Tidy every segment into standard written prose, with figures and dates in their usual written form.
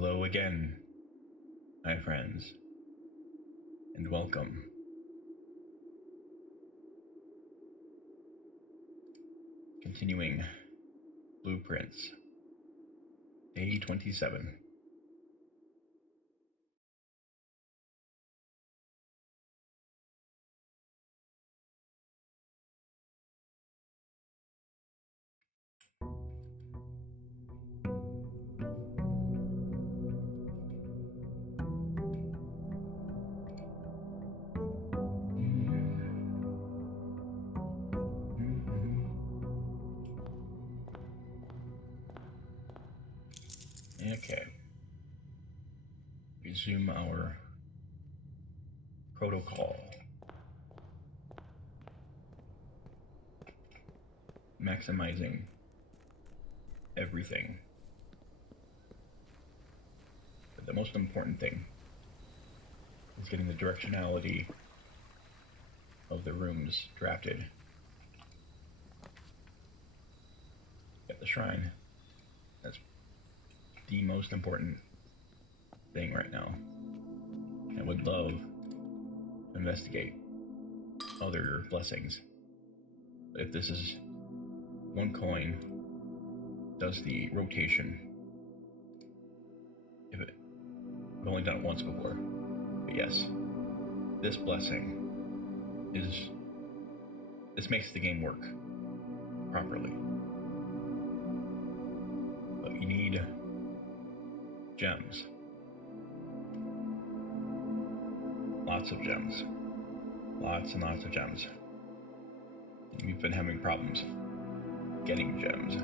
Hello again, my friends, and welcome. Continuing Blueprints, Day 27. Okay. Resume our protocol. Maximizing everything. But the most important thing is getting the directionality of the rooms drafted. Get the shrine. That's the most important thing right now. I would love to investigate other blessings. But if this is one coin, does the rotation. I've only done it once before. But yes, this blessing is. This makes the game work properly. But you need gems. Lots of gems. Lots and lots of gems. We've been having problems getting gems.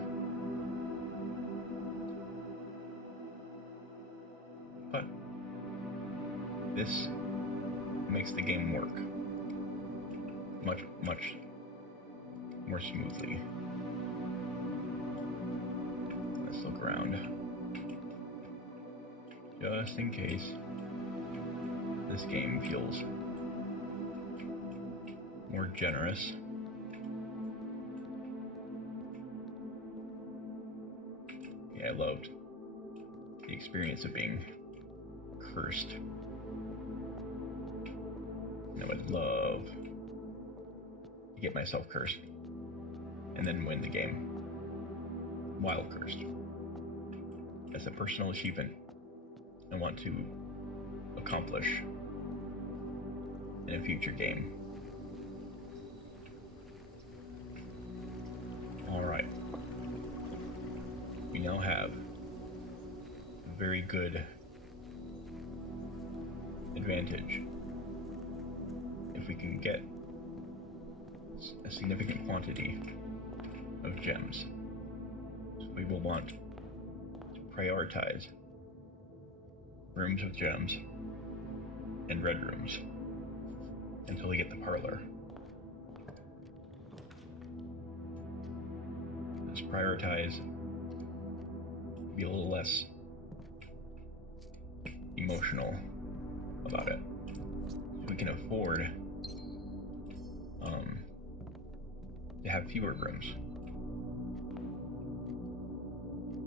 But this makes the game work much more smoothly. Let's look around. Just in case this game feels more generous. Yeah, I loved the experience of being cursed. And I would love to get myself cursed and then win the game while cursed. As a personal achievement I want to accomplish in a future game. Alright. We now have a very good advantage if we can get a significant quantity of gems. So we will want to prioritize rooms with gems and red rooms until we get the parlor. Just prioritize, be a little less emotional about it. So we can afford to have fewer rooms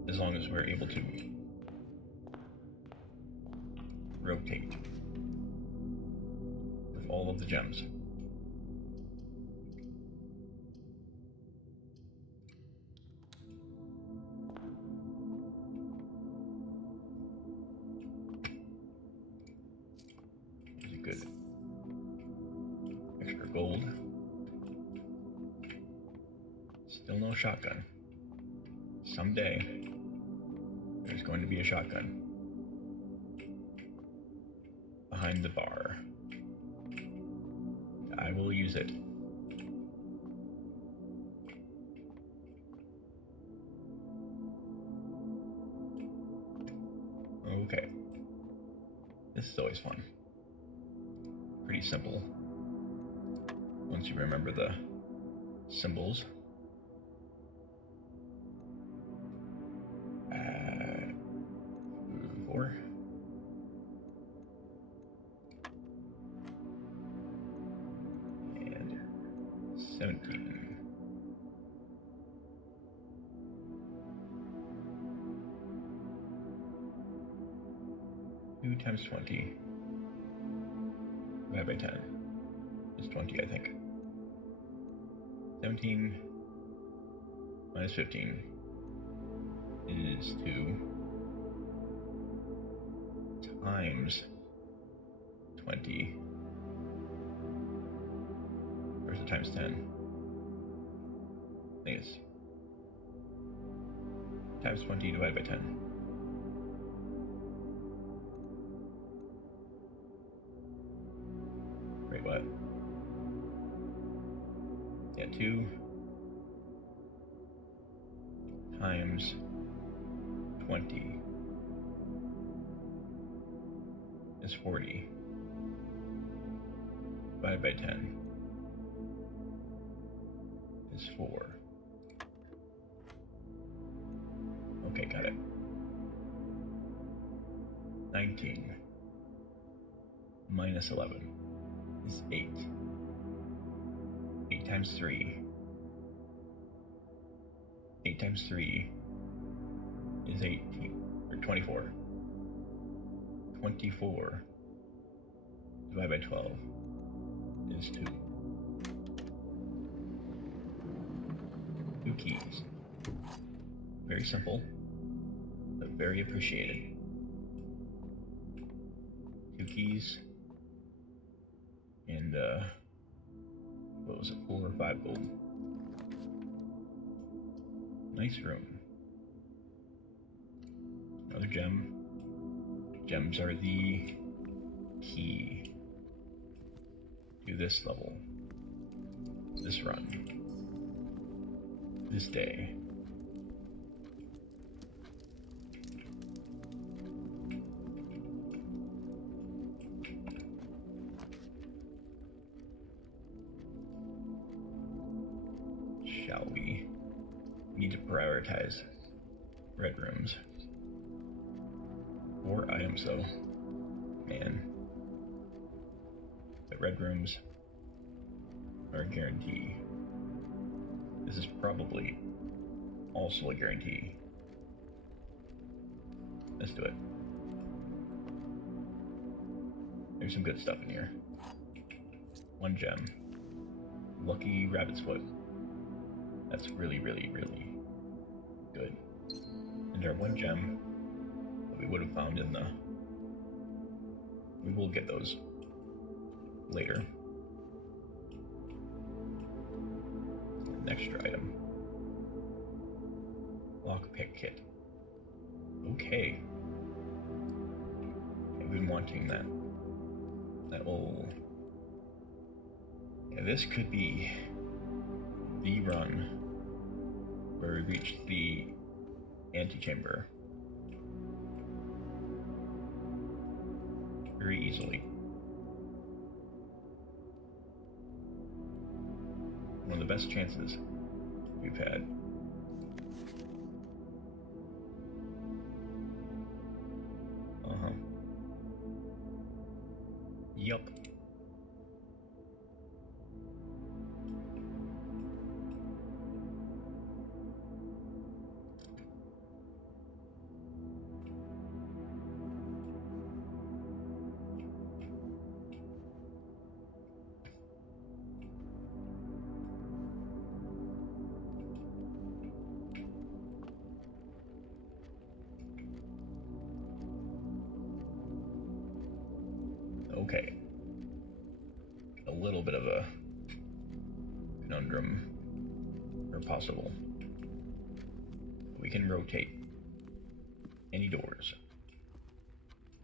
as long as we're able to rotate with all of the gems. There's a good extra gold. Still no shotgun. Someday there's going to be a shotgun behind the bar. I will use it. Okay. This is always fun. Pretty simple once you remember the symbols. Four. And 17. 2 times 20 divided by 10 is 20, I think. 17 minus 15 is 2 times 20. Or is it times 10? I think it's times 20 divided by 10. Wait, what? Yeah, 2 times 20 is 40 divided by 10 is 4. Okay, got it. 19 minus 11 is 8. 8 times 3. 8 times 3 is 18, or 24. 24 divided by 12 is 2. 2 keys. Very simple, but very appreciated. 2 keys, and what was it, 4 or 5 gold. Nice room. Another gem. Gems are the key to this level, this run, this day. Shall we? Need to prioritize red rooms. 4 items though. Man. The red rooms are a guarantee. This is probably also a guarantee. Let's do it. There's some good stuff in here. 1 gem. Lucky rabbit's foot. That's really, really, really good. And our 1 gem that we would have found in the... We will get those later. An extra item. Lockpick kit. Okay. I've been wanting that. That will... Yeah, this could be the run where we reach the antechamber very easily. One of the best chances we've had. Yup. Okay. A little bit of a conundrum, or possible. We can rotate any doors,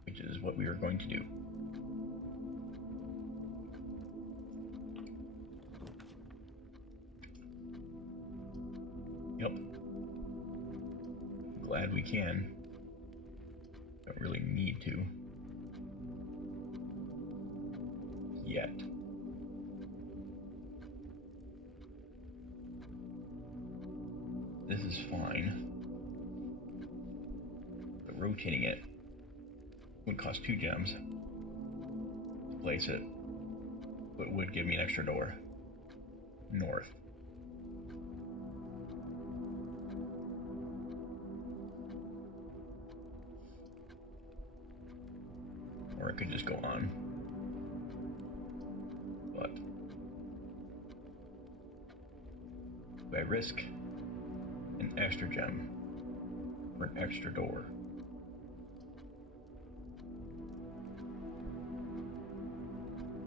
which is what we are going to do. Yep. Glad we can. Don't really need to. Yet. This is fine. But rotating it would cost 2 gems to place it, but would give me an extra door north. Or I could just go on. But do I risk an extra gem for an extra door?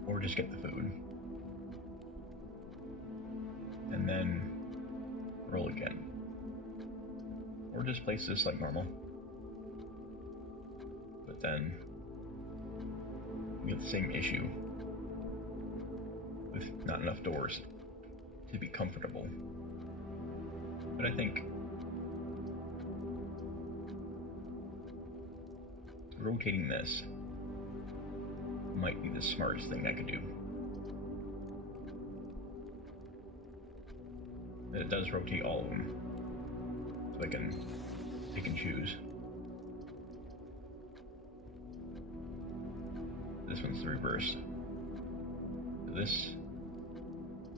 Or just get the food and then roll again? Or just place this like normal, but then we get the same issue with not enough doors to be comfortable. But I think rotating this might be the smartest thing I could do. And it does rotate all of them, so I can pick and choose. This one's the reverse. This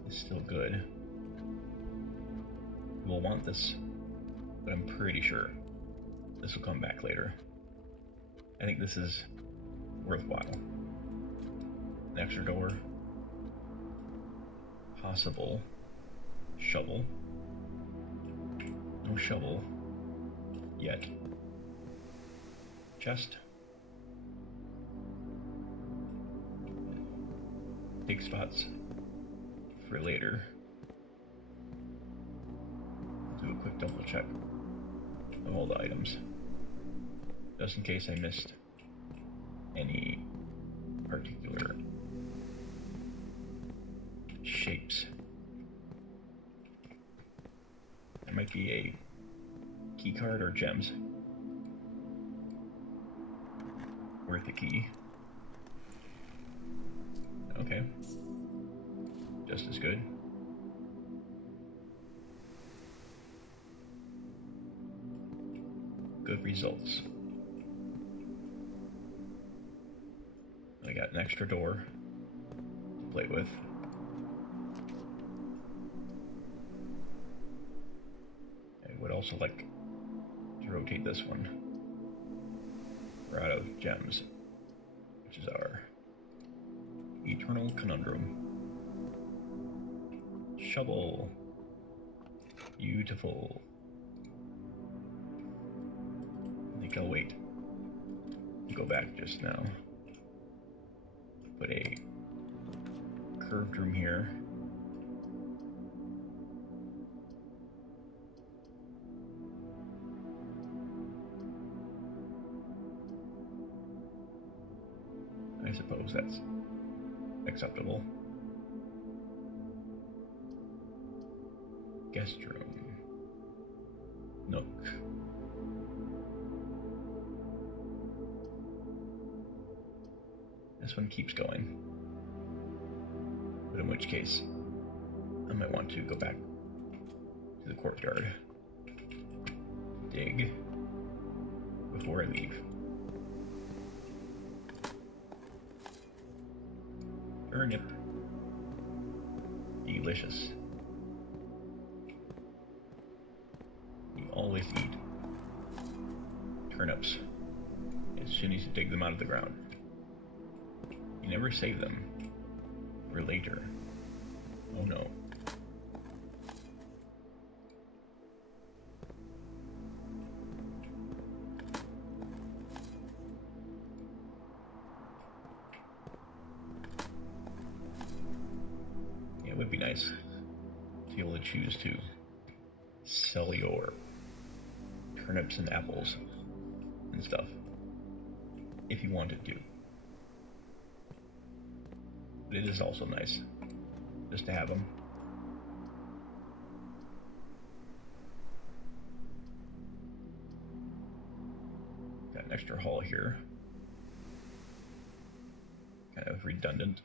is still good. We'll want this, but I'm pretty sure this will come back later. I think this is worthwhile. An extra door. Possible shovel. No shovel yet. Chest. Dig spots for later. Do a quick double check of all the items, just in case I missed any particular shapes. There might be a key card or gems worth a key. Okay, just as good. Good results. I got an extra door to play with. I would also like to rotate this one. We're out of gems, which is our eternal conundrum. Shovel. Beautiful. I think I'll wait. Go back just now. Put a curved room here. I suppose that's acceptable. Guest room. Nook. This one keeps going. But in which case, I might want to go back to the courtyard. Dig before I leave. Turnip. Delicious. You always eat turnips as soon as you dig them out of the ground. You never save them for later. Oh no. Yeah, it would be nice to be able to choose to sell your turnips and apples and stuff if you wanted to. But it is also nice just to have them. Got an extra hall here. Kind of redundant,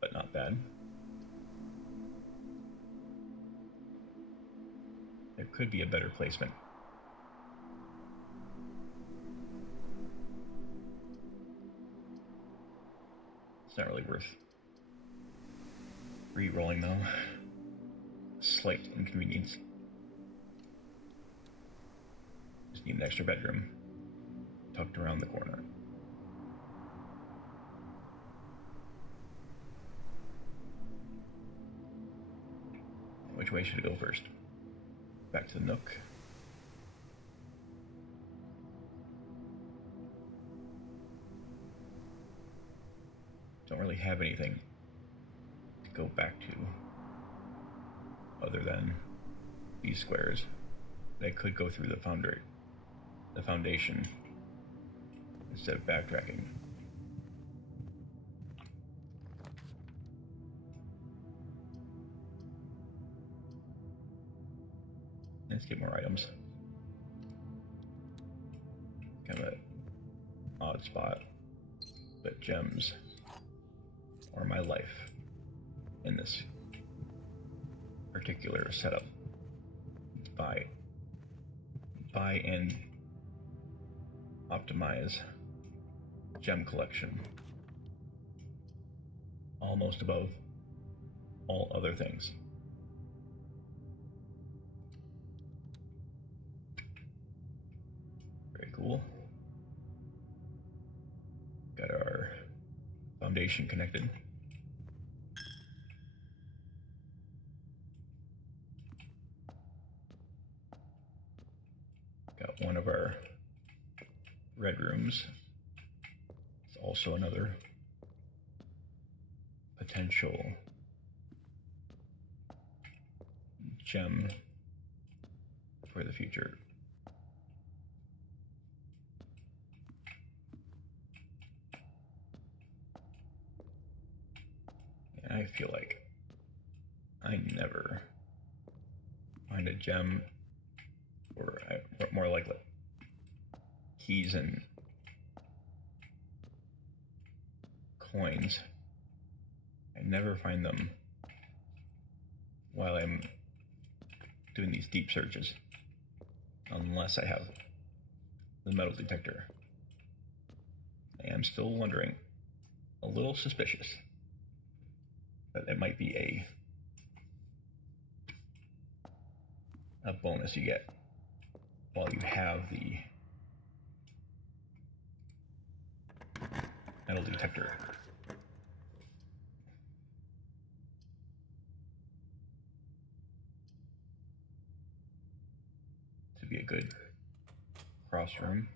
but not bad. There could be a better placement. It's not really worth re-rolling though. Slight inconvenience. Just need an extra bedroom tucked around the corner. Which way should it go first? Back to the Nook. Don't really have anything to go back to other than these squares. I could go through the foundation instead of backtracking. Let's get more items. Kind of an odd spot, but gems are my life in this particular setup. Buy and optimize gem collection almost above all other things. Very cool. Got our foundation connected. Got one of our red rooms. It's also another potential gem for the future. And I feel like I never find a gem, or more likely keys and coins. I never find them while I'm doing these deep searches, unless I have the metal detector. I am still wondering, a little suspicious, that it might be a bonus you get while you have the metal detector. To be a good cross room.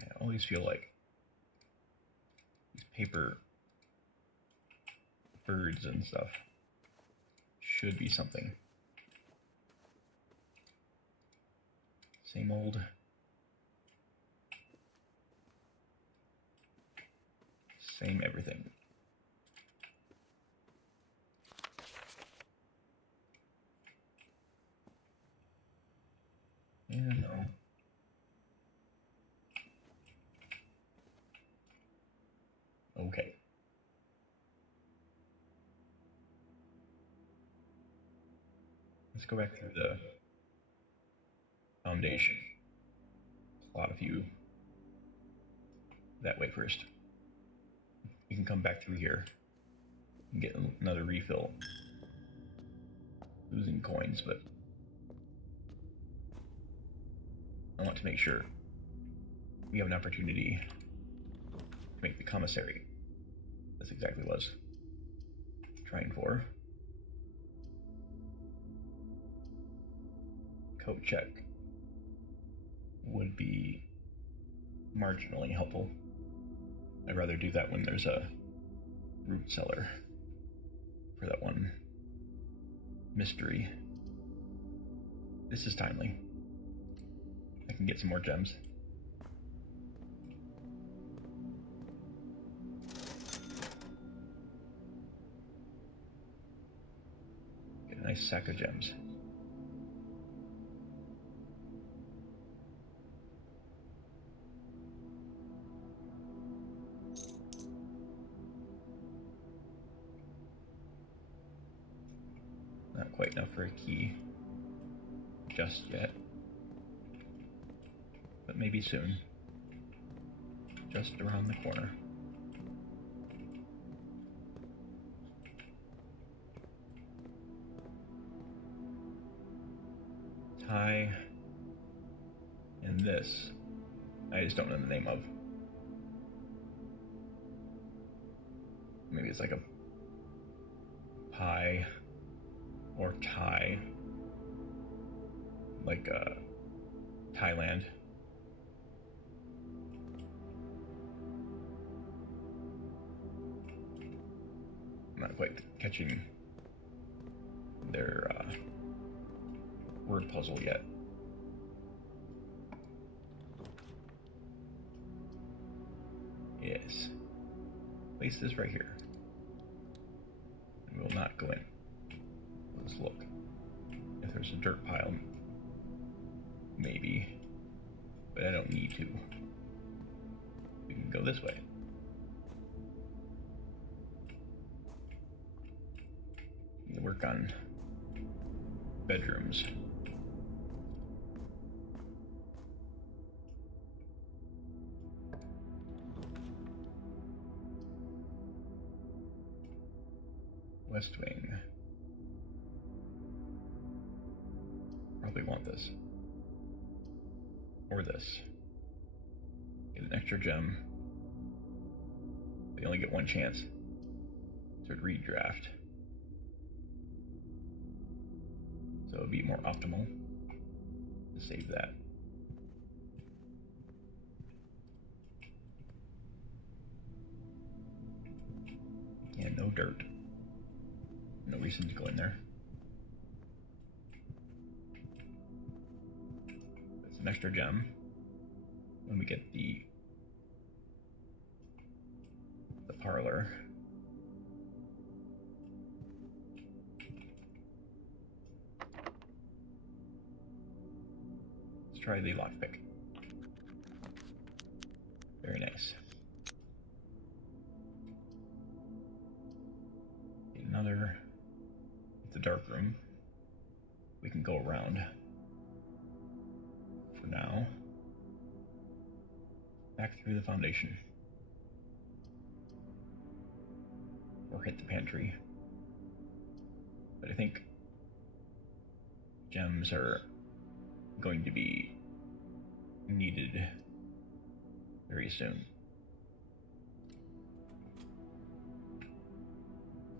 I always feel like these paper birds and stuff should be something. Same old. Same everything. Yeah, no. Okay. Let's go back through the foundation. A lot of you that way first. You can come back through here and get another refill. Losing coins, but I want to make sure we have an opportunity to make the commissary. That's exactly what I was trying for. Coat check would be marginally helpful. I'd rather do that when there's a root cellar for that one mystery. This is timely. I can get some more gems. Get a nice sack of gems. Not quite enough for a key just yet, but maybe soon. Just around the corner. Tie and then this, I just don't know the name of. Maybe it's like a pie or Thai, like Thailand. I'm not quite catching their word puzzle yet. Yes. Place this right here. And we will not go in. Let's look. If there's a dirt pile, maybe. But I don't need to. We can go this way. Work on bedrooms. West wing. Probably want this. Or this. Get an extra gem. They only get one chance to redraft. So it would be more optimal to save that. And no dirt. No reason to go in there. That's an extra gem. When we get the parlor. Let's try the lockpick. Very nice. Get another. It's a dark room. We can go around. For now. Back through the foundation. Or hit the pantry. But I think gems are going to be needed very soon.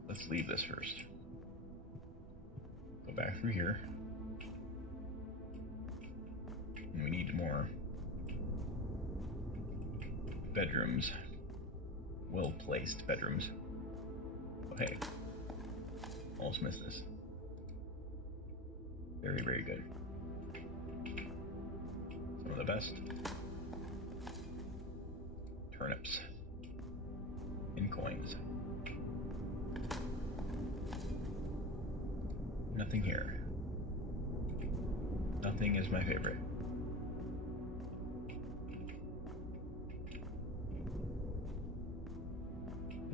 Let's leave this first. Go back through here. And we need more bedrooms. Well-placed bedrooms. Oh, hey. Almost missed this. Very, very good. Some of the best. Turnips. In coins. Nothing here. Nothing is my favorite.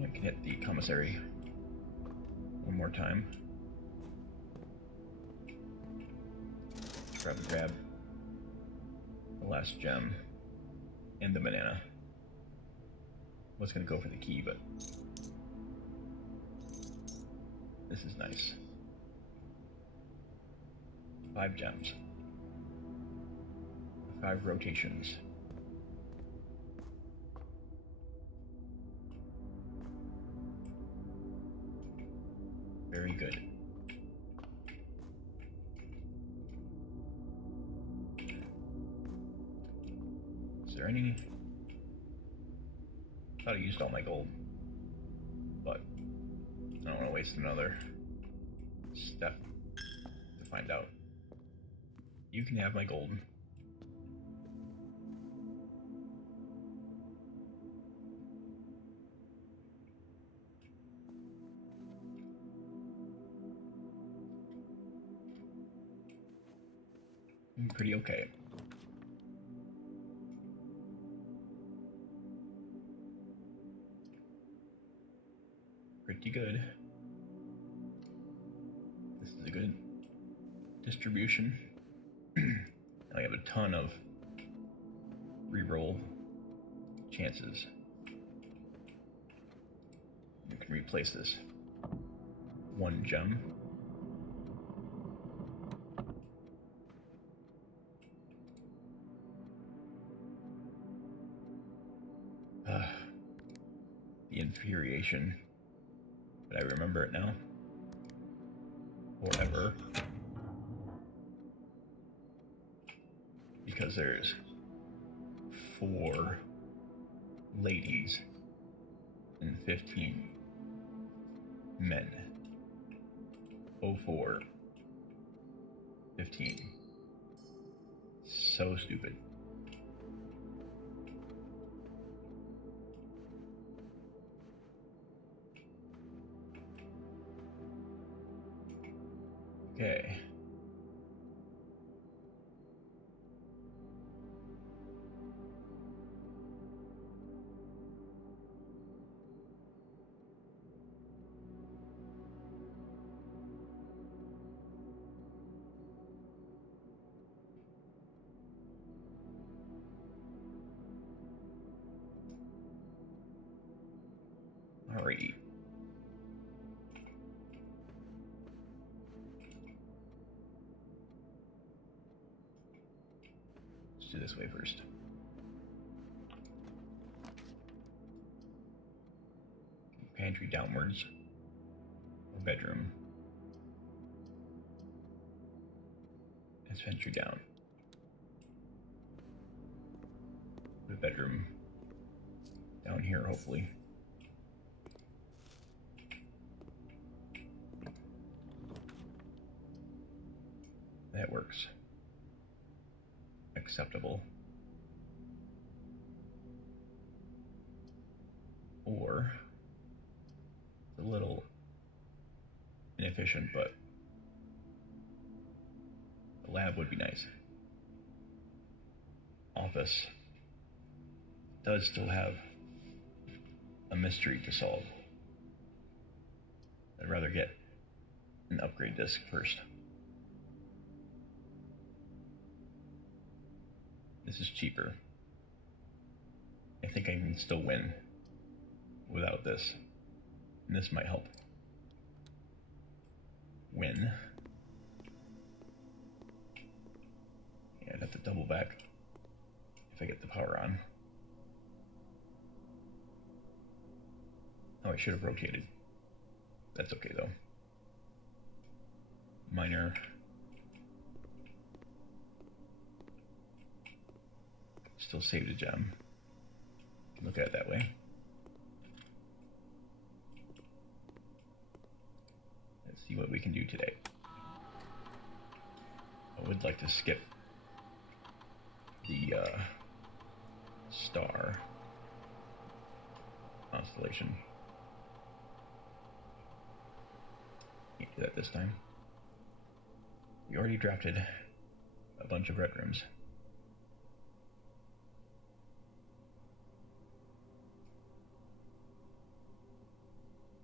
I can hit the commissary one more time. Grab the last gem and the banana. Was gonna go for the key, but this is nice. 5 gems. 5 rotations. Very good. Is there any? I thought I used all my gold, but I don't want to waste another step to find out. You can have my gold. I'm pretty okay. Pretty good. This is a good distribution. I have a ton of reroll chances. You can replace this 1 gem. the infuriation, but I remember it now. Forever. Because there's 4 ladies and 15 men. 04. 15. So stupid. Okay. Alrighty. Let's do this way first. Pantry downwards. Or bedroom. Let's pantry down. The bedroom down here, hopefully. That works. Acceptable. Or it's a little inefficient, but the lab would be nice. Office does still have a mystery to solve. I'd rather get an upgrade disc first. This is cheaper. I think I can still win without this. And this might help. Win. Yeah, I'd have to double back if I get the power on. Oh, I should have rotated. That's okay though. Minor. Still saved a gem. Look at it that way. Let's see what we can do today. I would like to skip the star constellation. Can't do that this time. We already drafted a bunch of red rooms.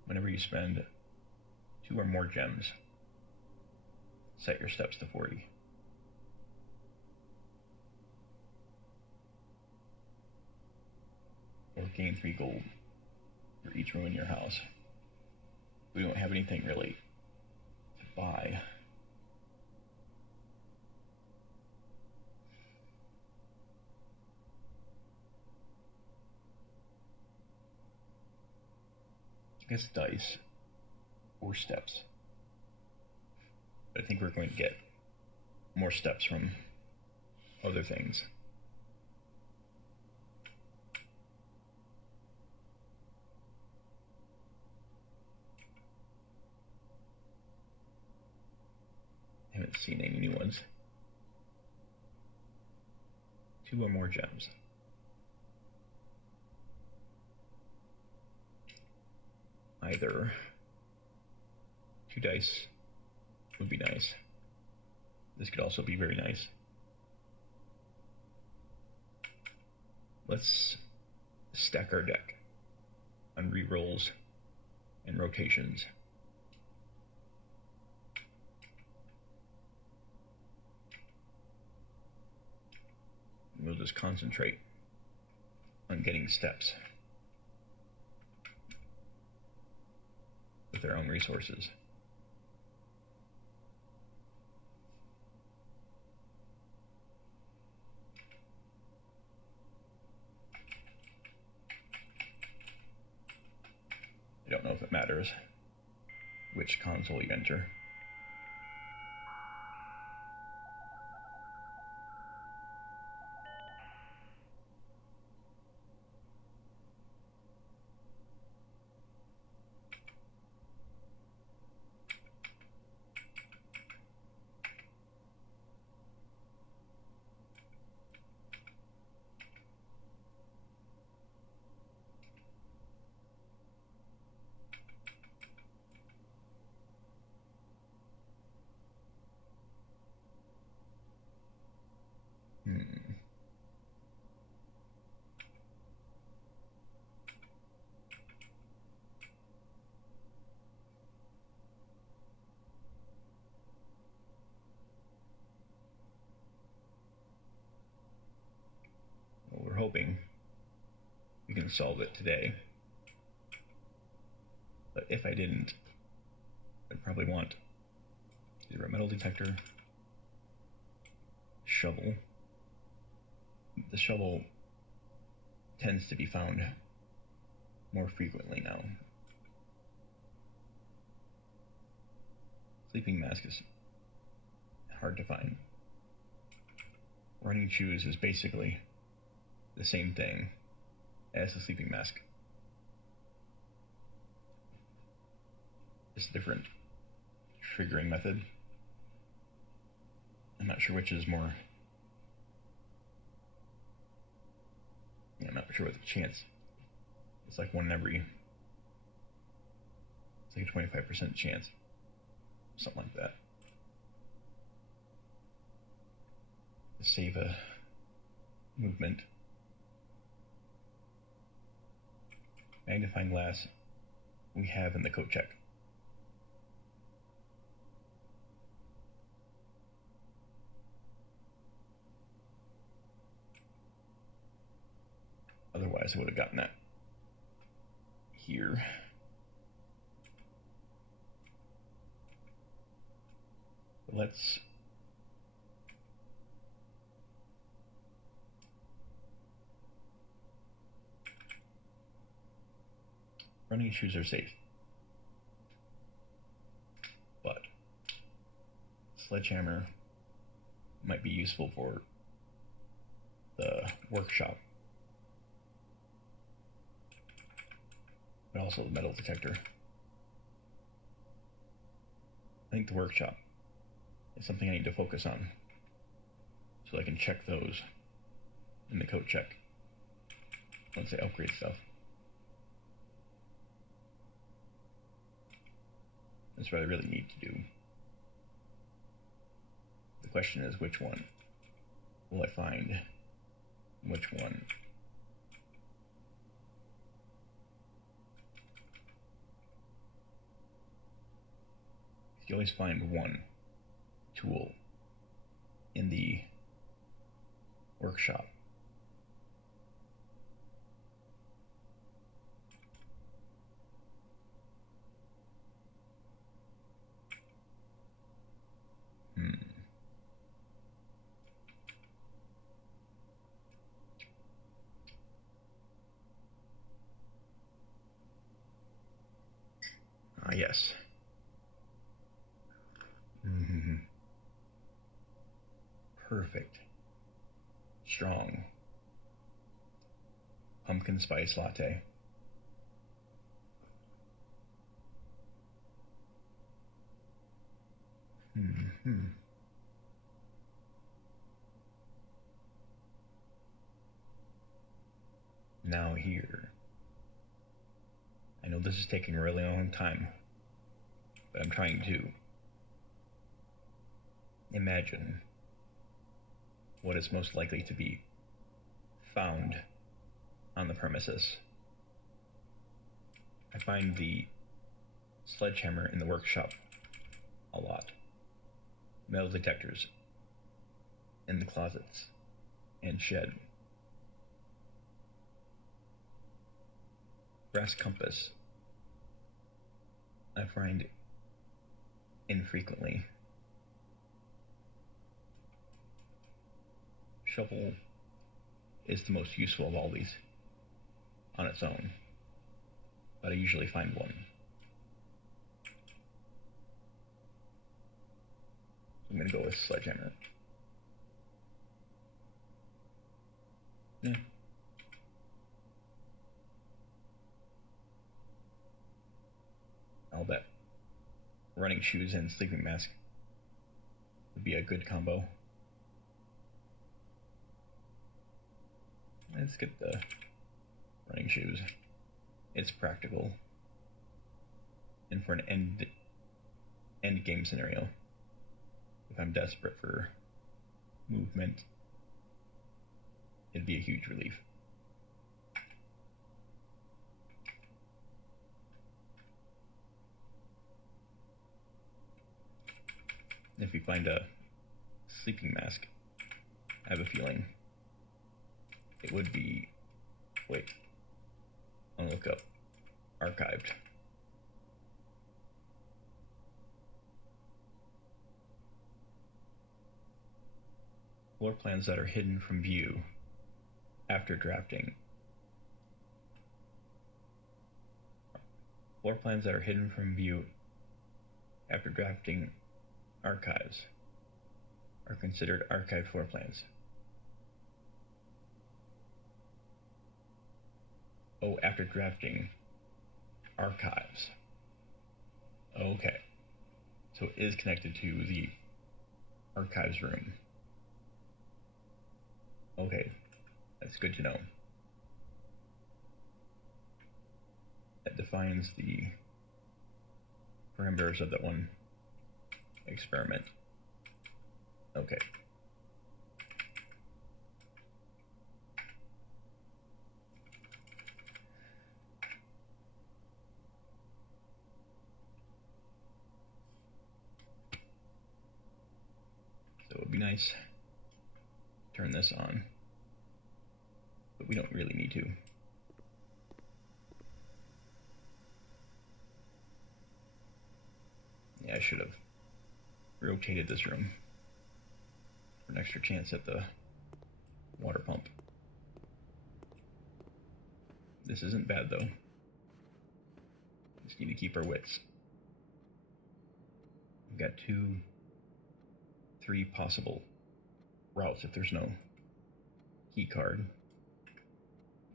Whenever you spend 2 or more gems, set your steps to 40. Or gain 3 gold for each room in your house. We don't have anything really to buy. I guess dice or steps. But I think we're going to get more steps from other things. I haven't seen any new ones. 2 or more gems. Either 2 dice would be nice. This could also be very nice. Let's stack our deck on rerolls and rotations. And we'll just concentrate on getting steps with their own resources. matters which console you enter. Well, we're hoping we can solve it today. But if I didn't, I'd probably want either a metal detector, shovel. The shovel tends to be found more frequently now. Sleeping mask is hard to find. Running shoes is basically the same thing as the sleeping mask. It's a different triggering method. I'm not sure which is more. I'm not sure what the chance. It's like one in every. It's like a 25% chance. Something like that. To save a movement. Magnifying glass we have in the coat check. Otherwise I would have gotten that here. Let's running shoes are safe, but sledgehammer might be useful for the workshop, but also the metal detector. I think the workshop is something I need to focus on so I can check those in the code check once I upgrade stuff. That's what I really need to do. The question is, which one will I find? Which one? You always find one tool in the workshop. Yes. Perfect. Strong. Pumpkin spice latte. Now here. I know this is taking a really long time, but I'm trying to imagine what is most likely to be found on the premises. I find the sledgehammer in the workshop a lot. Metal detectors in the closets and shed. Brass compass I find infrequently. Shovel is the most useful of all these on its own, but I usually find one. I'm gonna go with sledgehammer. Yeah. I'll bet running shoes and sleeping mask would be a good combo. Let's get the running shoes. It's practical. And for an end game scenario, if I'm desperate for movement, it'd be a huge relief. If we find a sleeping mask, I have a feeling it would be, wait, I'll look up archived. Floor plans that are hidden from view after drafting. Floor plans that are hidden from view after drafting archives are considered archived floor plans. Oh, after drafting archives. Okay. So it is connected to the archives room. Okay, that's good to know. That defines the parameters of that one experiment. Okay. So it would be nice to turn this on, but we don't really need to. Yeah, I should have rotated this room for an extra chance at the water pump. This isn't bad though. Just need to keep our wits. We've got 3 possible routes if there's no key card.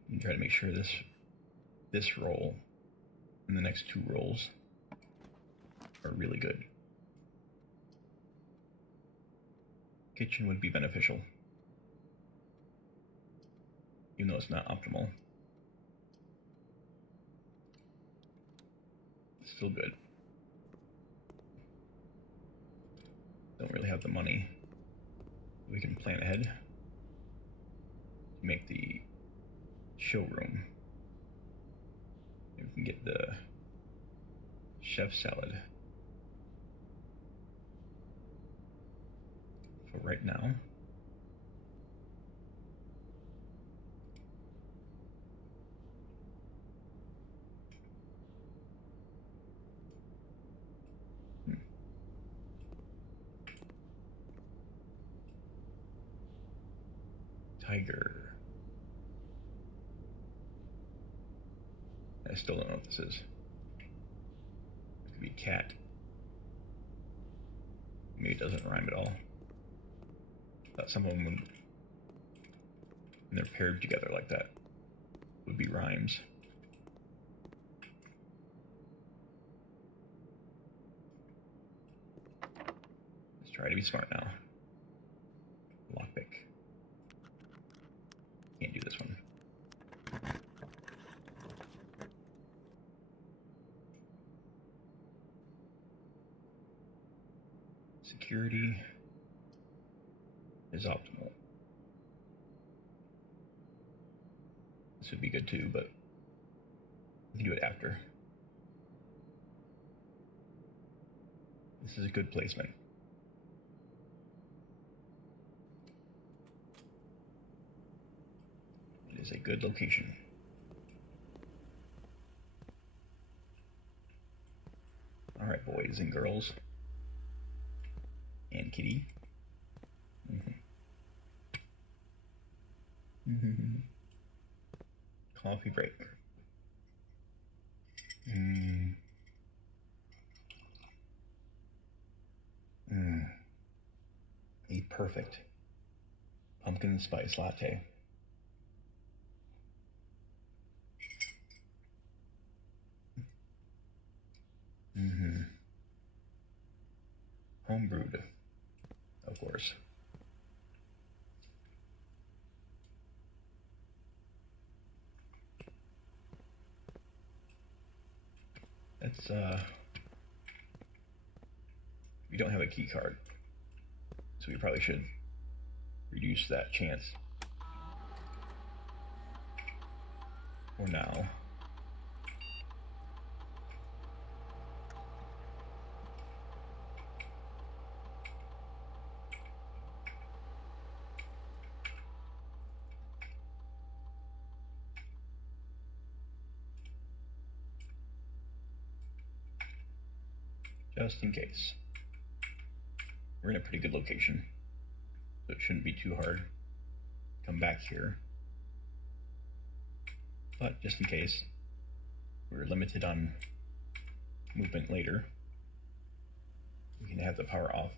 And try to make sure this roll and the next 2 rolls are really good. Kitchen would be beneficial, even though it's not optimal. It's still good. Don't really have the money. We can plan ahead to make the showroom. Maybe we can get the chef salad. For right now. Tiger. I still don't know what this is. It could be cat. Maybe it doesn't rhyme at all. Thought some of them would, when they're paired together like that, would be rhymes. Let's try to be smart now. Lockpick. Can't do this one. Security is optimal. This would be good too, but we can do it after. This is a good placement. It is a good location. Alright, boys and girls. And kitty. Coffee break. perfect pumpkin spice latte. Home brewed, of course. That's we don't have a key card, so we probably should reduce that chance for now. Just in case. We're in a pretty good location, so it shouldn't be too hard to come back here. But just in case, we're limited on movement later, we can have the power off.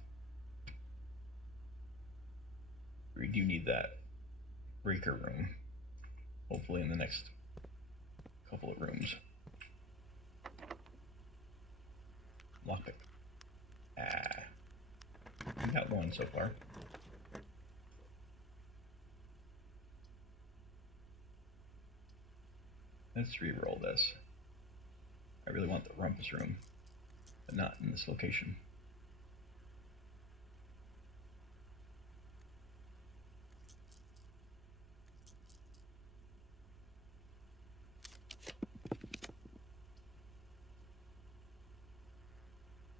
We do need that breaker room, hopefully in the next couple of rooms. Lockpick. We got one so far. Let's re-roll this. I really want the rumpus room, but not in this location.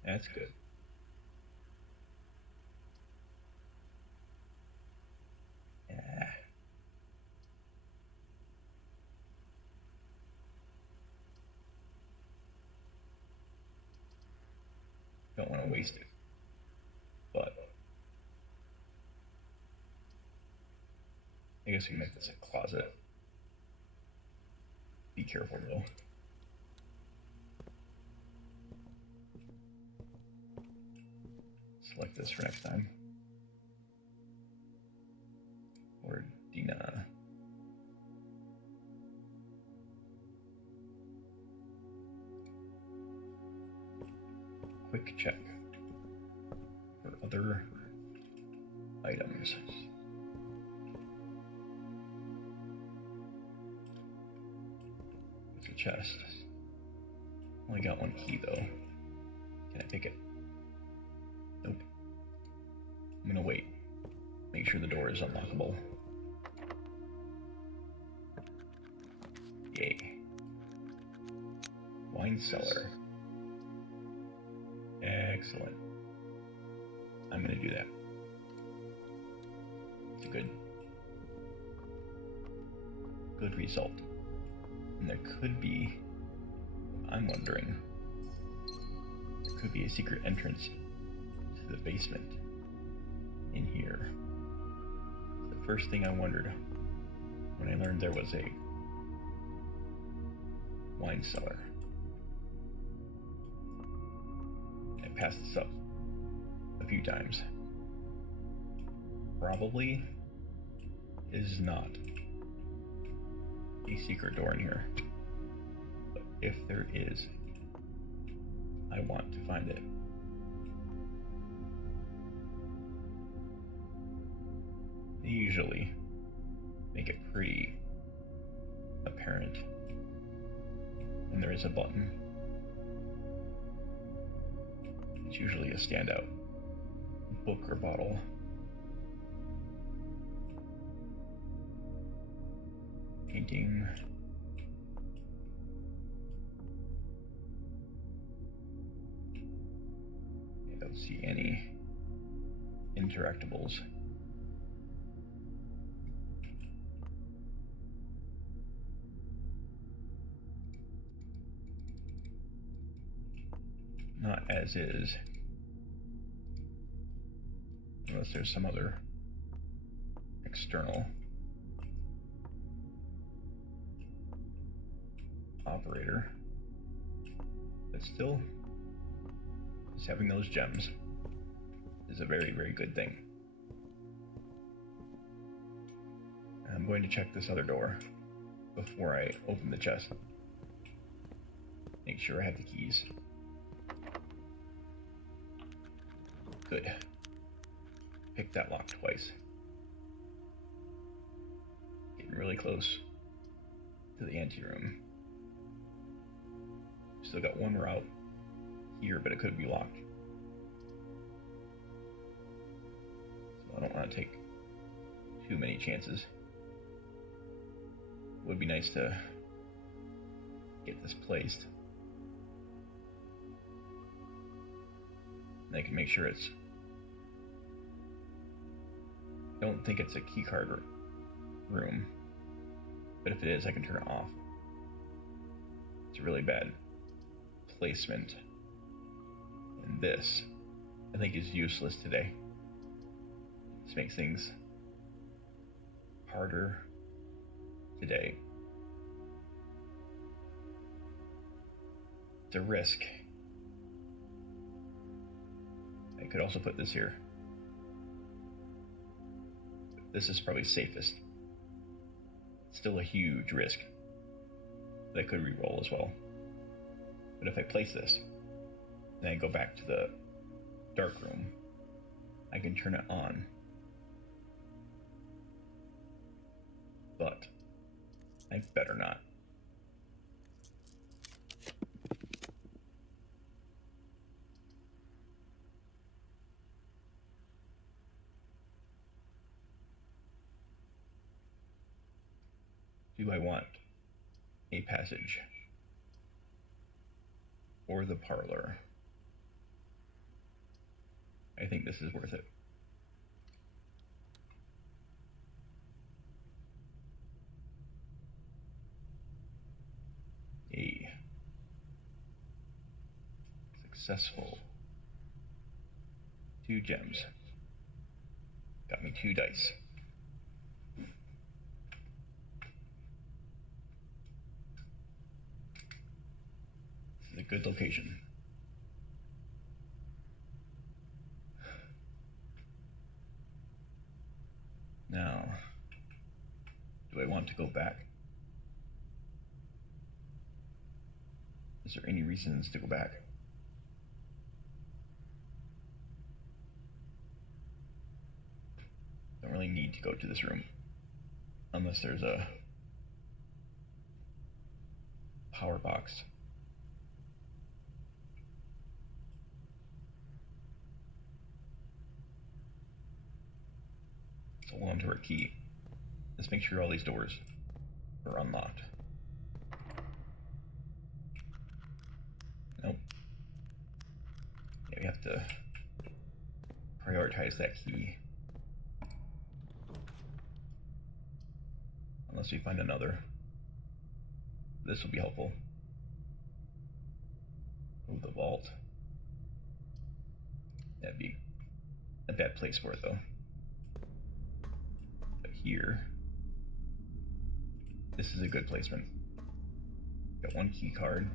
That's good. Yeah. Don't want to waste it, but I guess we can make this a closet. Be careful though. Select this for next time. Or Dina. Quick check for other items. It's a chest. Only got one key though. Can I pick it? Nope. I'm gonna wait. Make sure the door is unlockable. Yay. Wine cellar. Excellent. I'm gonna do that. It's a good result. And there could be, I'm wondering, there could be a secret entrance to the basement in here. The first thing I wondered when I learned there was a wine cellar. I passed this up a few times. Probably is not a secret door in here, but if there is, I want to find it. They usually make it pretty apparent when there is a button. It's usually a standout book or bottle. Painting. I don't see any interactables. Not as is. Unless there's some other external operator. But still, just having those gems is a very, very good thing. I'm going to check this other door before I open the chest. Make sure I have the keys. Good. Pick that lock twice. Getting really close to the anteroom. Still got one route here, but it could be locked. So I don't want to take too many chances. It would be nice to get this placed. And I can make sure it's... I don't think it's a keycard room, but if it is, I can turn it off. It's a really bad placement. And this, I think, is useless today. This makes things harder today. It's a risk. I could also put this here. This is probably safest. Still a huge risk that I could re-roll as well. But if I place this, then I go back to the dark room, I can turn it on. But I better not. Do I want a passage or the parlor? I think this is worth it. A successful 2 gems. Got me 2 dice. This is a good location. Now, do I want to go back? Is there any reasons to go back? Don't really need to go to this room unless there's a power box. It's a lawn-door key. Let's make sure all these doors are unlocked. Nope. Yeah, we have to prioritize that key. Unless we find another. This will be helpful. Oh, the vault. That'd be a bad place for it, though. But here, this is a good placement. Got 1 key card,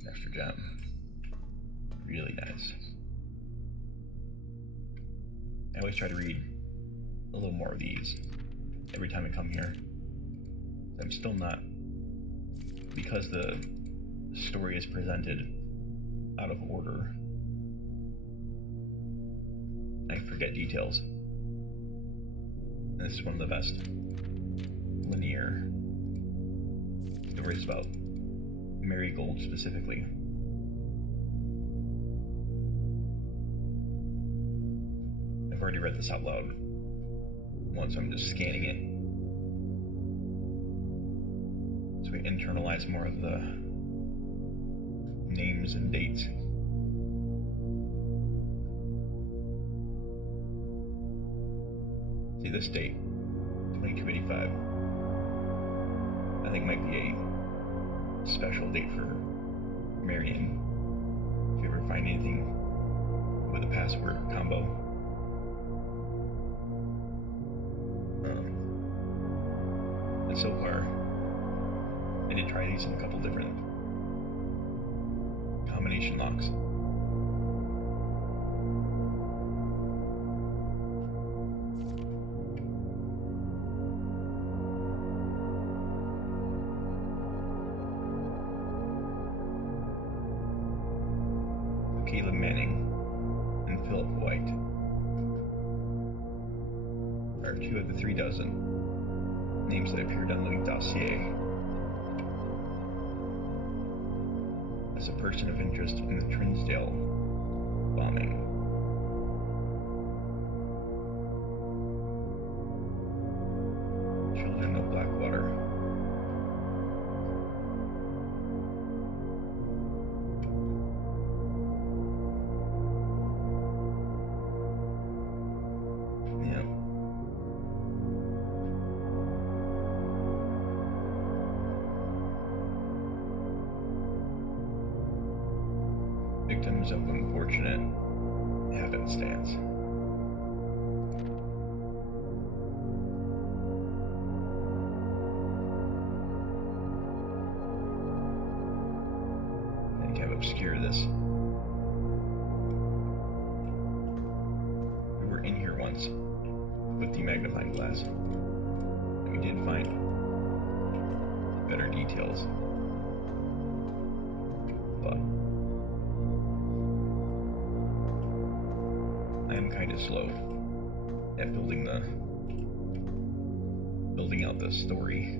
an extra gem. Really nice. I always try to read a little more of these every time I come here. I'm still not, because the story is presented out of order, I forget details. And this is one of the best linear stories about Marigold specifically. I've already read this out loud once, so I'm just scanning it. So we internalize more of the names and dates. See, this date, 2285, I think might be a special date for Marion. If you ever find anything with a password combo. But so far, I did try these in a couple different combination locks. Caleb Manning and Philip White are 2 of the 3 dozen names that appeared on the dossier as a person of interest in the Trinsdale bombing. Children of Blackwater. Yeah. Victims of unfortunate happenstance. I think I've obscured this. We were in here once with the magnifying glass, and we did find better details. But I am kind of slow at building out the story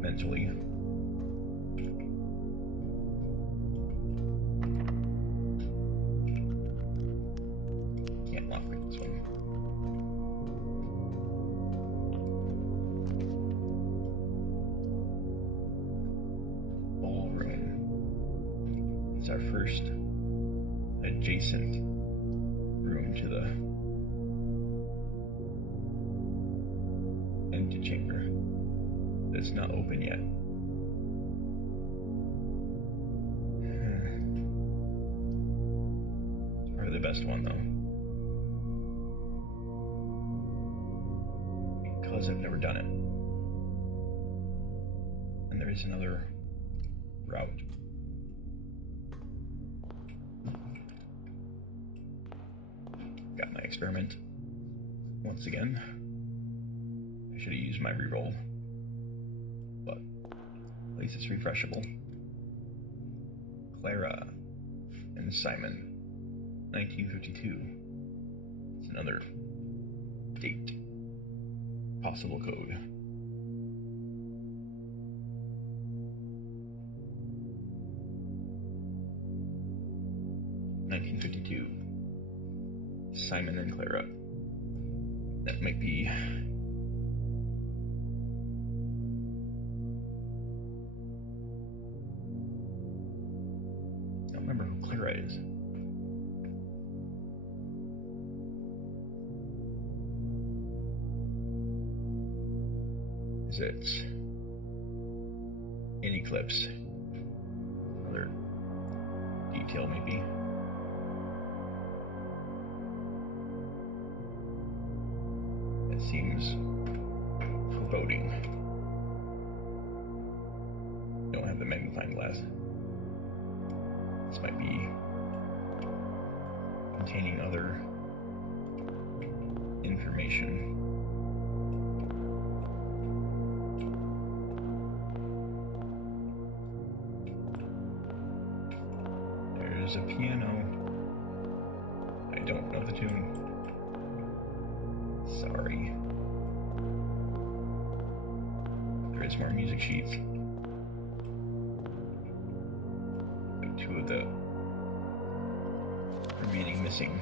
mentally. Can't lock with this one. Ballroom. It's our first adjacent room to the antechamber that's not open yet. It's probably the best one though, because I've never done it. And there is another route. Got my experiment once again. I should have used my reroll, but at least it's refreshable. Clara and Simon, 1952. It's another date. Possible code. (1952). Simon and Clara. That might be. I don't remember who Clara is. Is it an eclipse? Another detail, maybe. It seems foreboding. Don't have the magnifying glass. This might be containing other information. There's a piano. I don't know the tune. Sorry. There is more music sheets. Like 2 of the remaining missing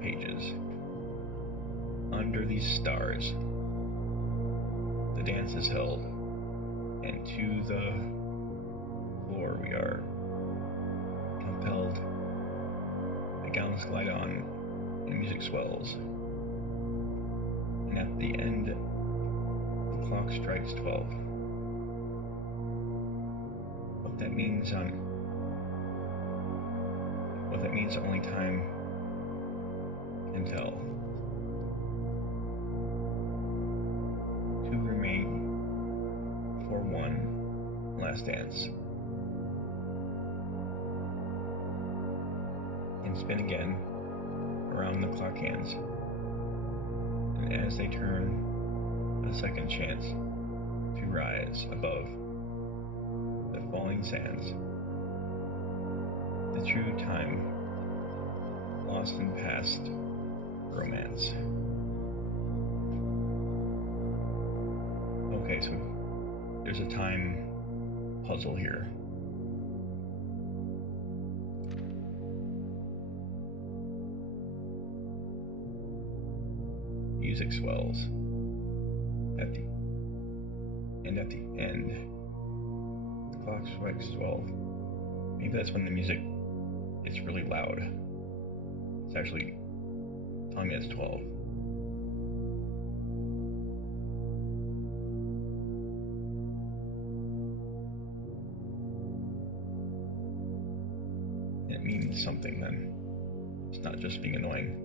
pages. Under these stars, the dance is held, and to the floor we are compelled. The gowns glide on, and music swells. And at the end, the clock strikes 12. What that means only time can tell. 2 remain for one last dance. And spin again around the clock hands. And as they turn, a second chance to rise above the falling sands. The true time lost in past romance. Okay, so there's a time puzzle here. Music swells at the end, the clock strikes 12. Maybe that's when the music is really loud. It's actually telling me it's 12. It means something then. It's not just being annoying.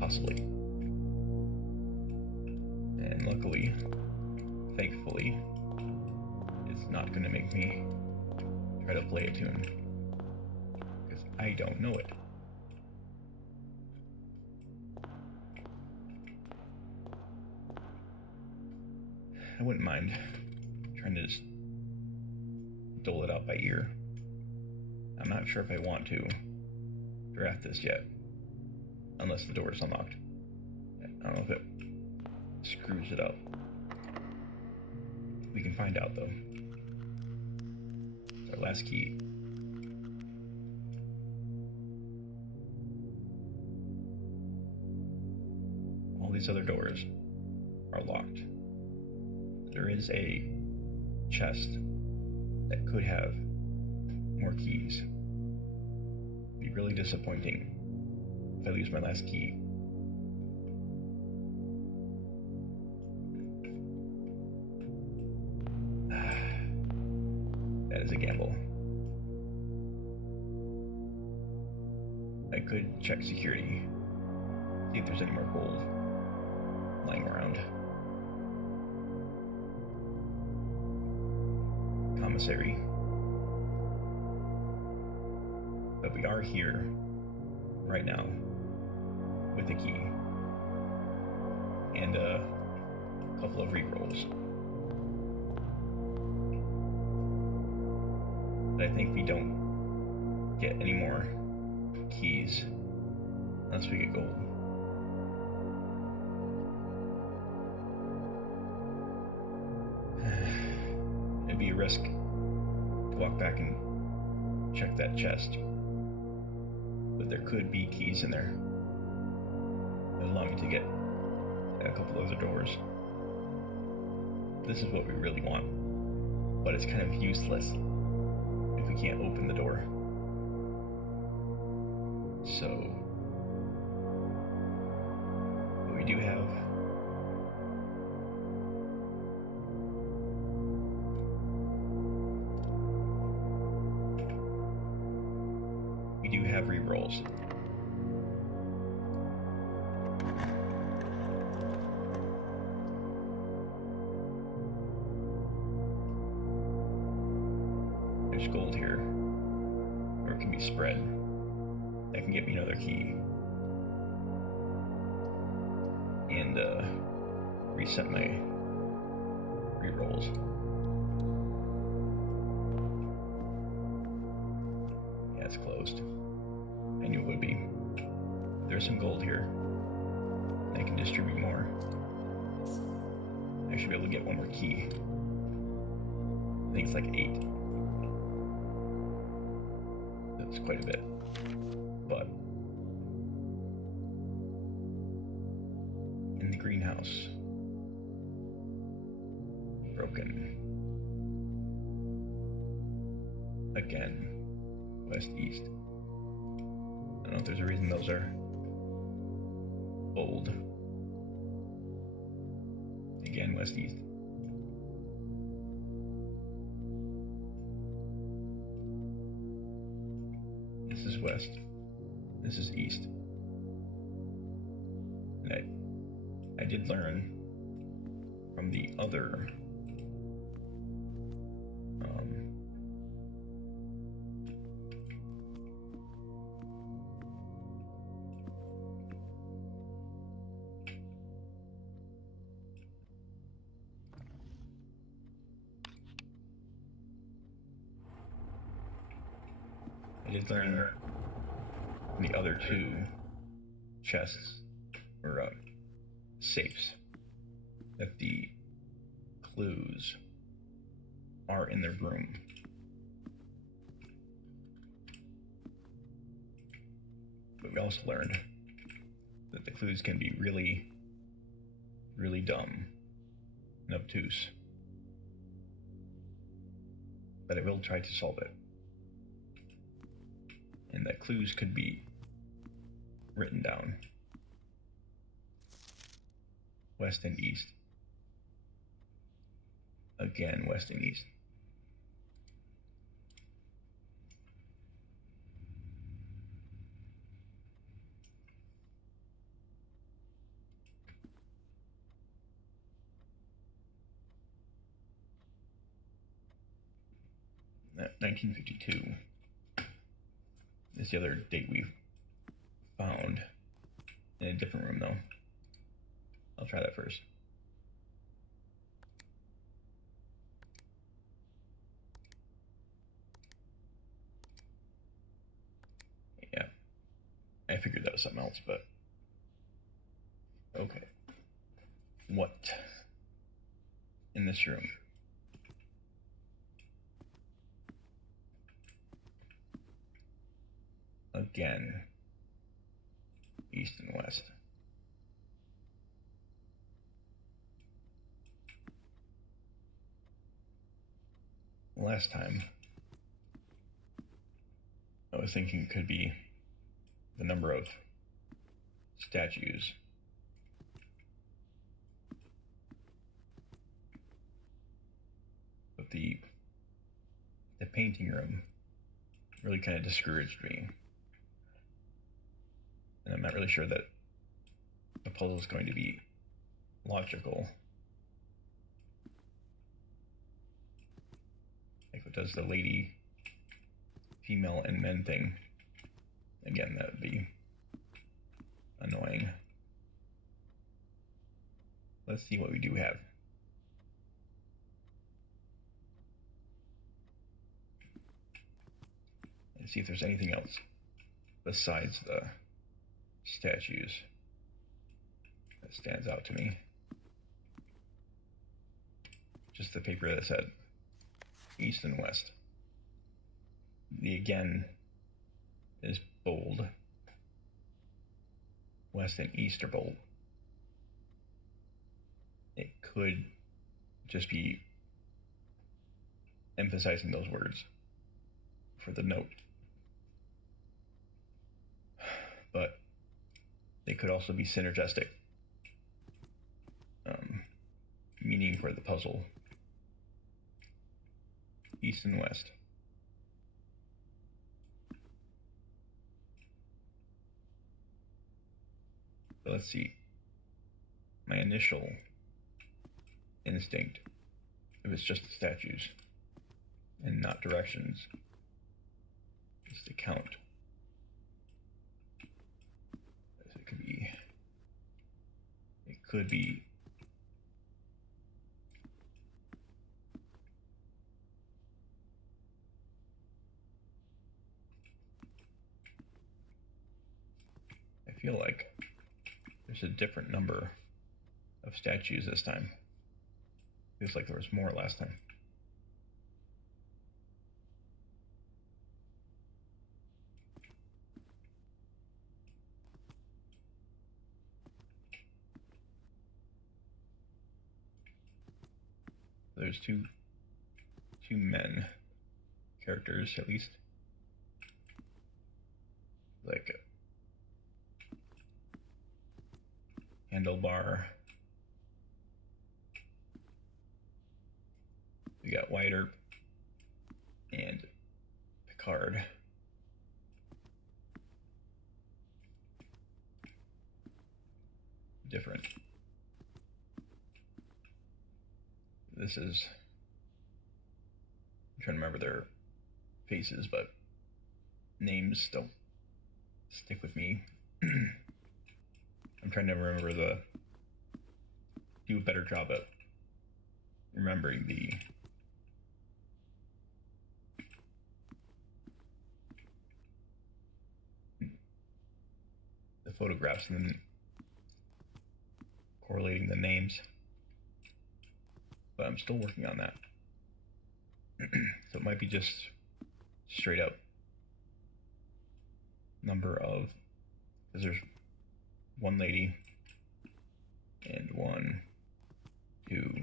Possibly. And luckily, thankfully, it's not going to make me try to play a tune. Because I don't know it. I wouldn't mind trying to just dole it out by ear. I'm not sure if I want to draft this yet, unless the door is unlocked. I don't know if it screws it up. We can find out though. It's our last key. All these other doors are locked. There is a chest that could have more keys. It'd be really disappointing if I lose my last key. That is a gamble. I could check security, see if there's any more gold lying around. Commissary. But we are here right now with a key and a couple of rerolls. But I think we don't get any more keys unless we get gold. It'd be a risk to walk back and check that chest. But there could be keys in there that allow me to get a couple other doors. This is what we really want, but it's kind of useless if we can't open the door. So, but we do have rerolls. There's gold here, or it can be spread. That can get me another key and reset my rerolls. Yeah, it's closed. I knew it would be. There's some gold here. I can distribute more. I should be able to get one more key. I think it's like 8. That's quite a bit. But in the greenhouse, broken. Again, west, east. I don't know if there's a reason those are bold. Again, west, east. This is west. This is east. And I did learn from the other I did learn from the other two chests, or safes, that the clues are in their room. But we also learned that the clues can be really, really dumb and obtuse. But I will try to solve it. And that clues could be written down. West and east. Again, west and east. That 1952 is the other date we found in a different room, though. I'll try that first. Yeah, I figured that was something else, but okay. What in this room? Again, east and west. Last time, I was thinking it could be the number of statues. But the painting room really kind of discouraged me. And I'm not really sure that the puzzle is going to be logical. Like what does the lady, female, and men thing? Again, that would be annoying. Let's see what we do have. And see if there's anything else besides the statues that stands out to me. Just the paper that said east and west. The again is bold. West and east are bold. It could just be emphasizing those words for the note. But they could also be synergistic, meaning for the puzzle. East and west. So let's see. My initial instinct, if it's just the statues and not directions, is to count. It could be I feel like there's a different number of statues this time. Feels like there was more last time. There's two men characters at least. Like Handlebar. We got Wider and Picard. Different. This is, I'm trying to remember their faces, but names don't stick with me. I'm trying to remember do a better job at remembering photographs and then correlating the names. But I'm still working on that. So it might be just straight up number of, because there's one lady and 1, 2,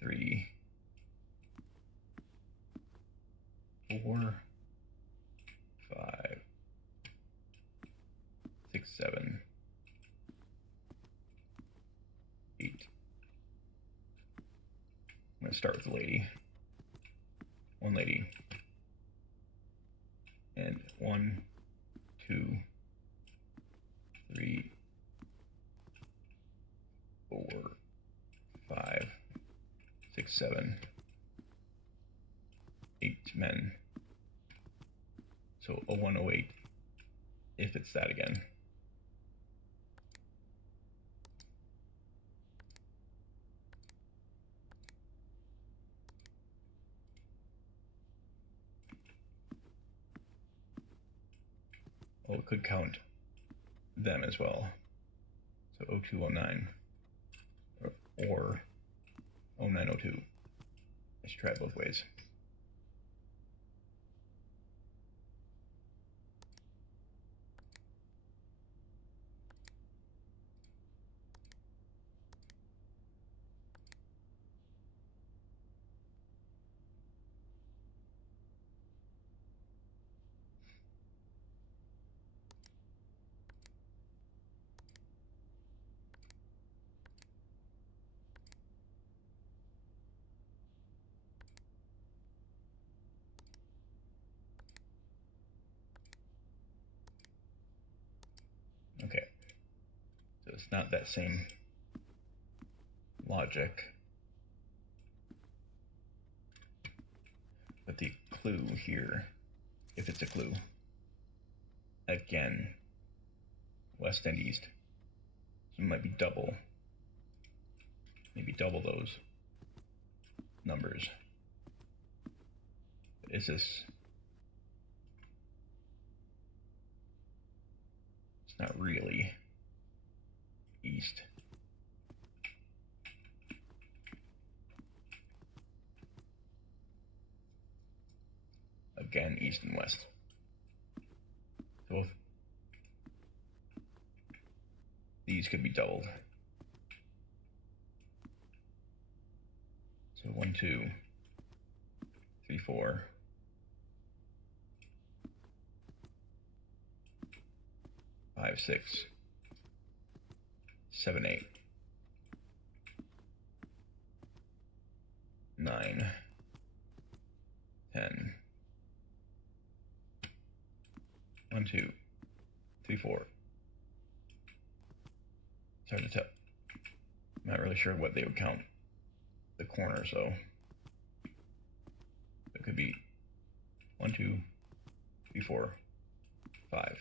3, 4, 5, 6, 7, 8. I'm going to start with the lady. One lady. And 1, 2, 3, 4, 5, 6, 7, 8 men. So 0108 if it's that again. Oh, it could count them as well. So 0209 or 0902. I should try it both ways. Okay, so it's not that same logic, but the clue here, if it's a clue, again, west and east, so it might be double, maybe double those numbers. Is this, it's not really east. Again, east and west. So both these could be doubled. So 1, 2, 3, 4, 5, 6, 7, 8, 9, 10, 1, 2, 3, 4. It's hard to tell. I'm not really sure what they would count the corner, so it could be 1, 2, 3, 4, 5,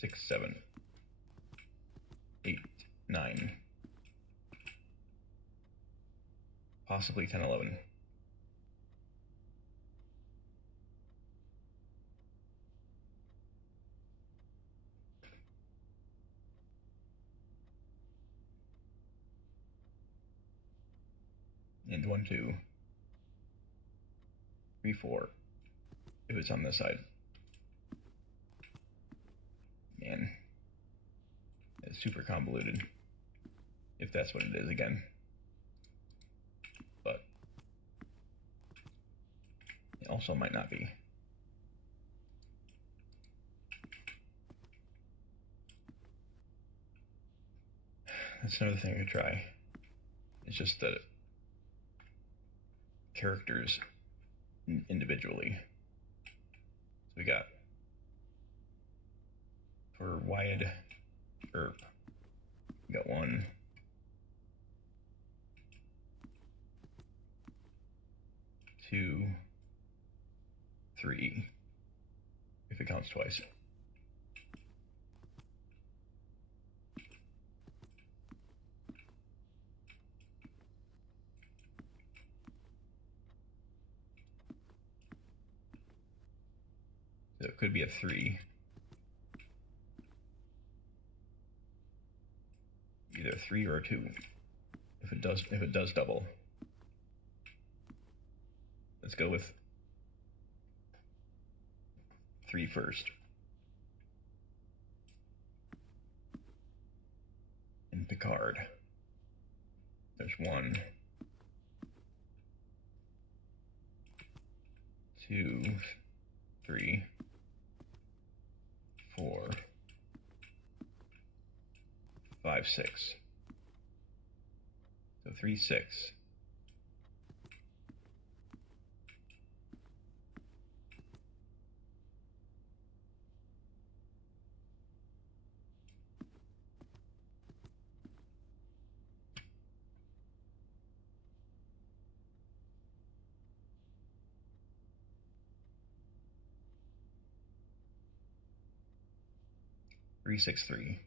6, 7, 8, 9, possibly 10, 11. And 1, 2, 3, 4, if it's on this side. Man, it's super convoluted, if that's what it is again. But it also might not be. That's another thing I could try. It's just that characters individually. So we got for wide erp, we got 1, 2, 3, if it counts twice. So it could be a 3 3 or a 2? If it does double. Let's go with 3 first. In Picard, there's 1, 2, 3, 4, 5, 6. So 3, 6. 3, 6, 3.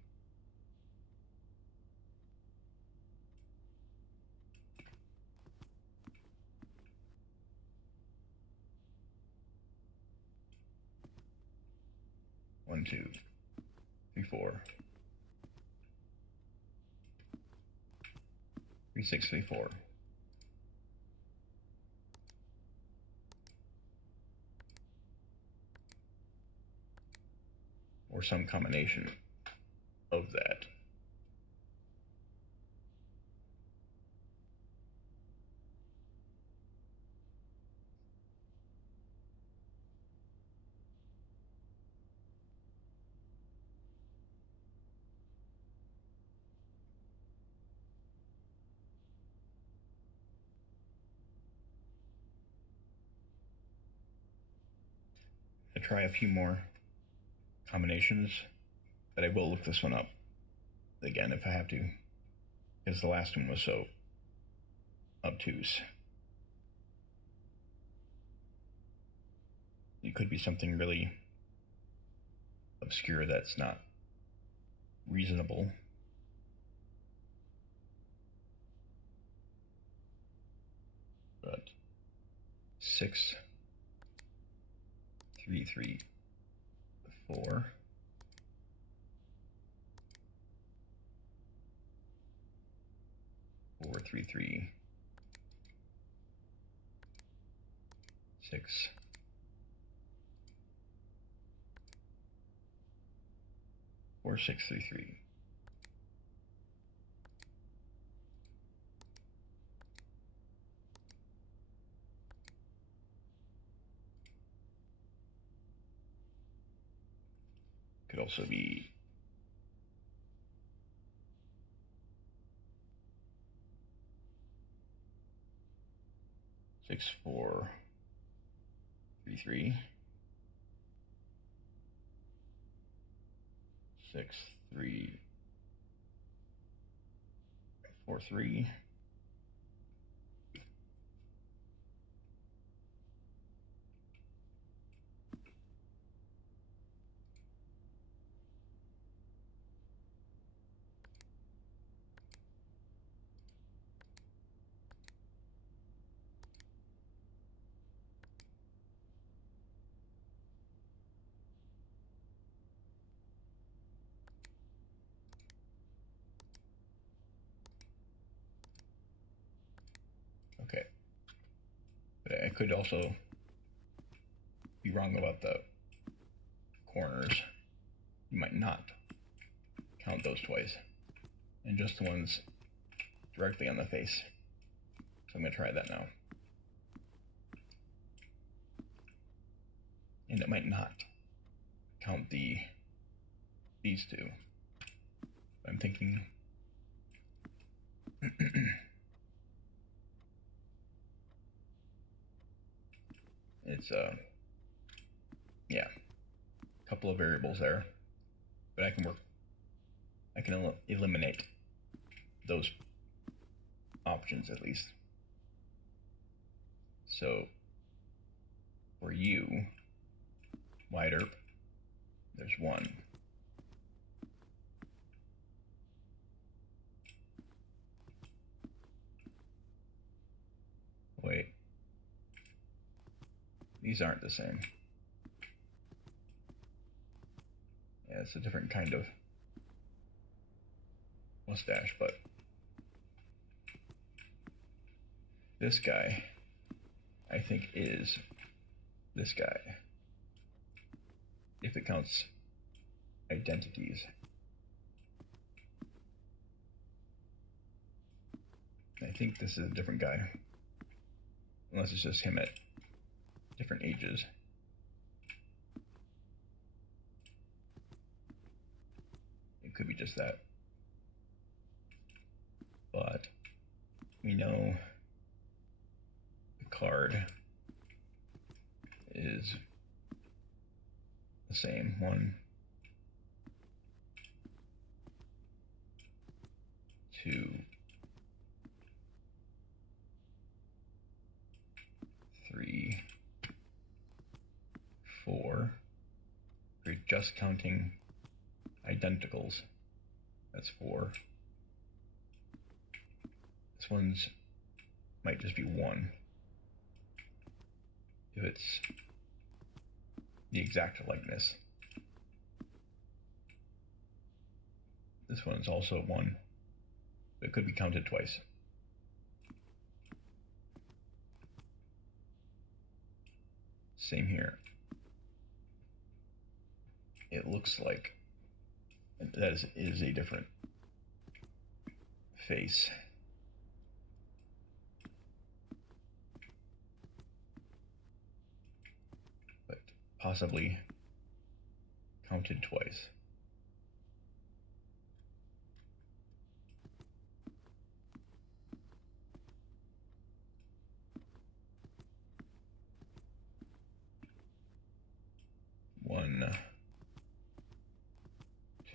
One, 2, 3, 4. 3, 6, 3, 4. Or some combination of that. I'll try a few more combinations, but I will look this one up again if I have to, because the last one was so obtuse. It could be something really obscure that's not reasonable. But 6, 3, 3, 4. 4, 3, 3, 6. 4, 6, 3, 3. Could also be 6, 4, 3, 3. 6, 3, 4, 3. Okay, but I could also be wrong about the corners. You might not count those twice, and just the ones directly on the face. So I'm going to try that now. And it might not count these two. I'm thinking it's yeah, a couple of variables there, but I can eliminate those options at least. So for you, wide erp, there's 1. Wait, these aren't the same. Yeah, it's a different kind of mustache, but This guy, I think, is this guy, if it counts identities. I think this is a different guy, unless it's just him at different ages. It could be just that. But we know the card is the same. 1, 2, 3, 4. We're just counting identicals. That's 4. This one's might just be 1. If it's the exact likeness. This one's also 1. But it could be counted twice. Same here. It looks like that is a different face. But possibly counted twice. One,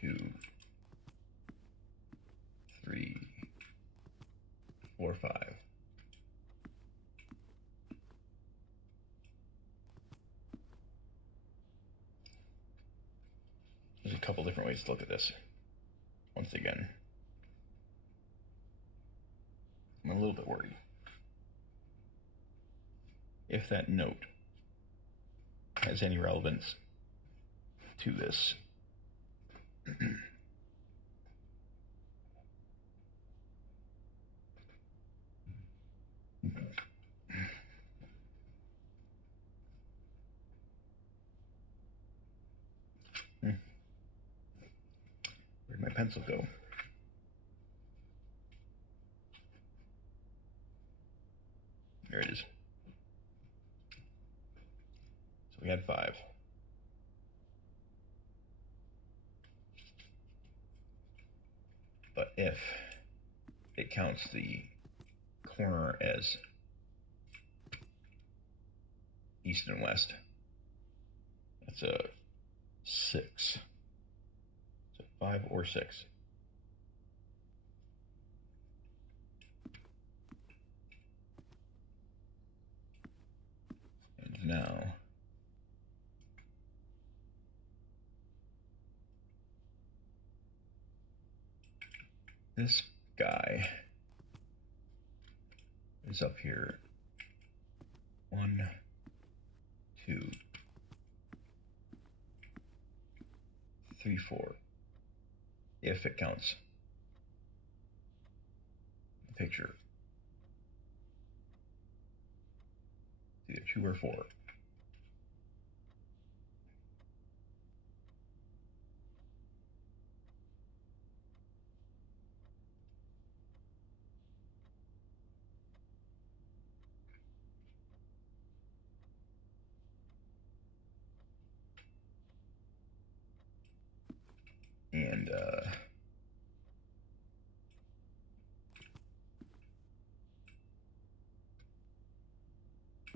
2, 3, 4, 5. There's a couple different ways to look at this. Once again, I'm a little bit worried. If that note has any relevance to this. Where'd my pencil go? There it is. So we had 5. But if it counts the corner as east and west, that's a 6. So 5 or 6. And now this guy is up here. 1, 2, 3, 4. If it counts the picture, either 2 or 4. And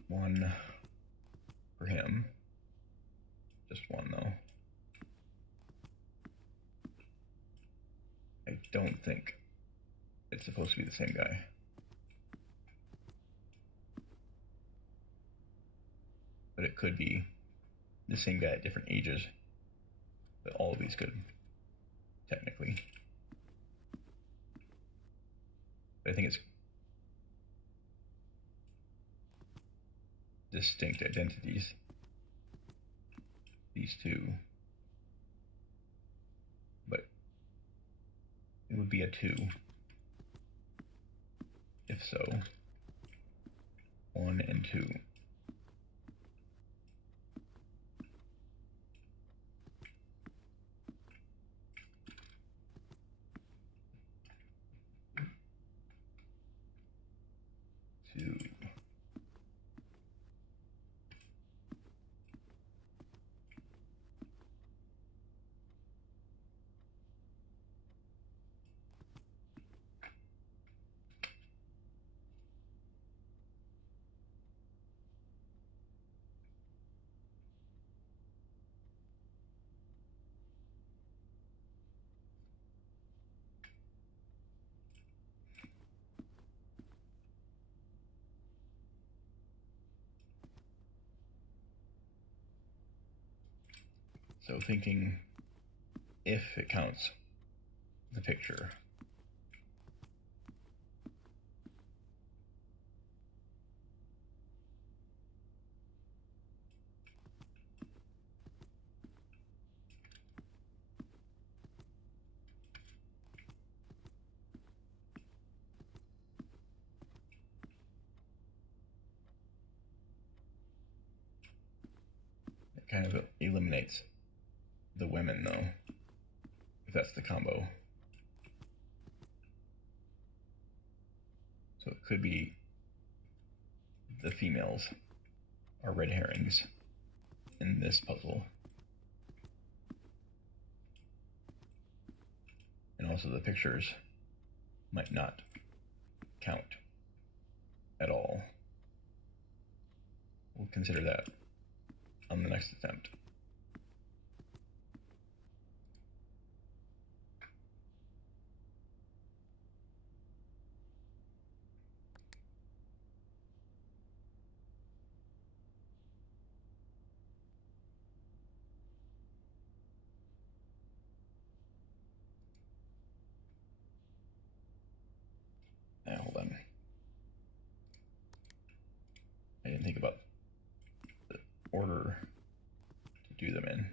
1 for him. Just 1 though. I don't think it's supposed to be the same guy. But it could be the same guy at different ages. But all of these could, technically. But I think it's distinct identities. These two. But it would be a 2. If so. 1 and 2. Two. So thinking if it counts the picture. It kind of eliminates the women though, if that's the combo. So it could be the females are red herrings in this puzzle. And also the pictures might not count at all. We'll consider that on the next attempt. Now, hold on. I didn't think about the order to do them in.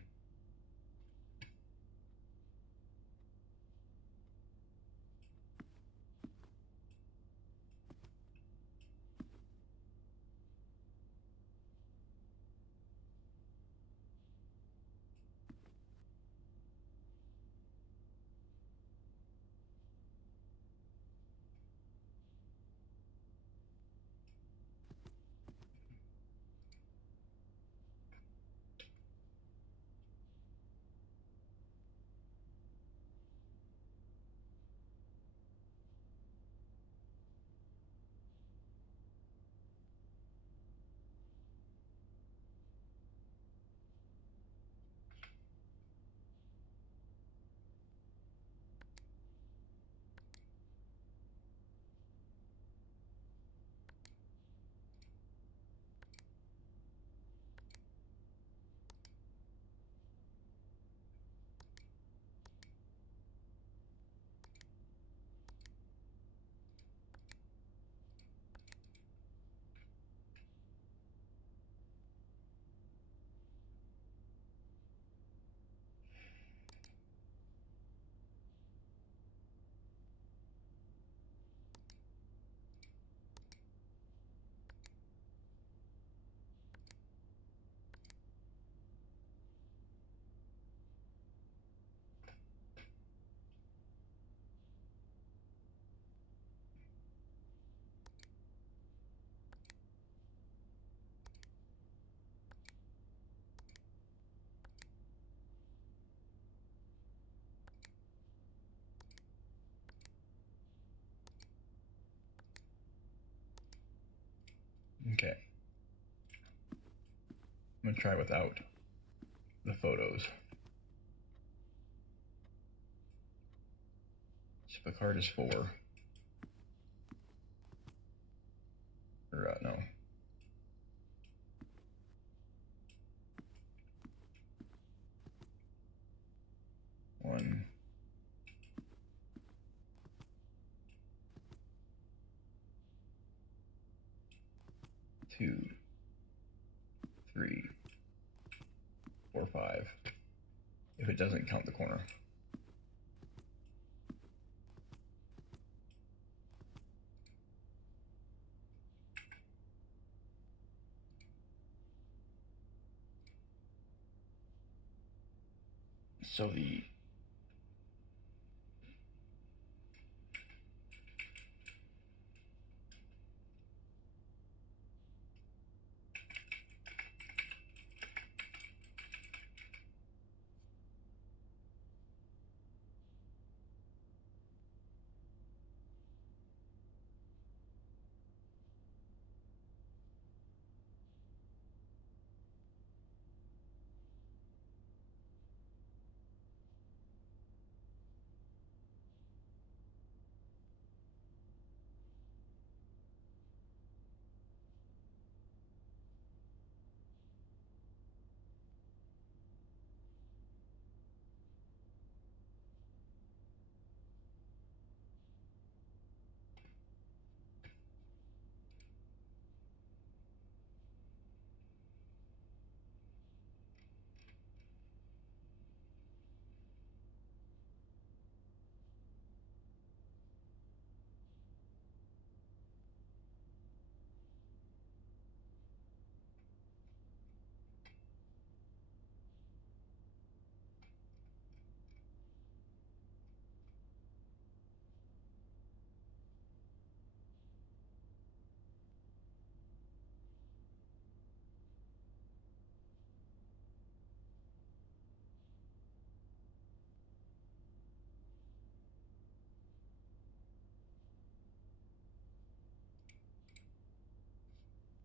Okay. I'm gonna try without the photos. So if a card is 4, or no. One, 2, 3, 4, 5. If it doesn't count the corner. So the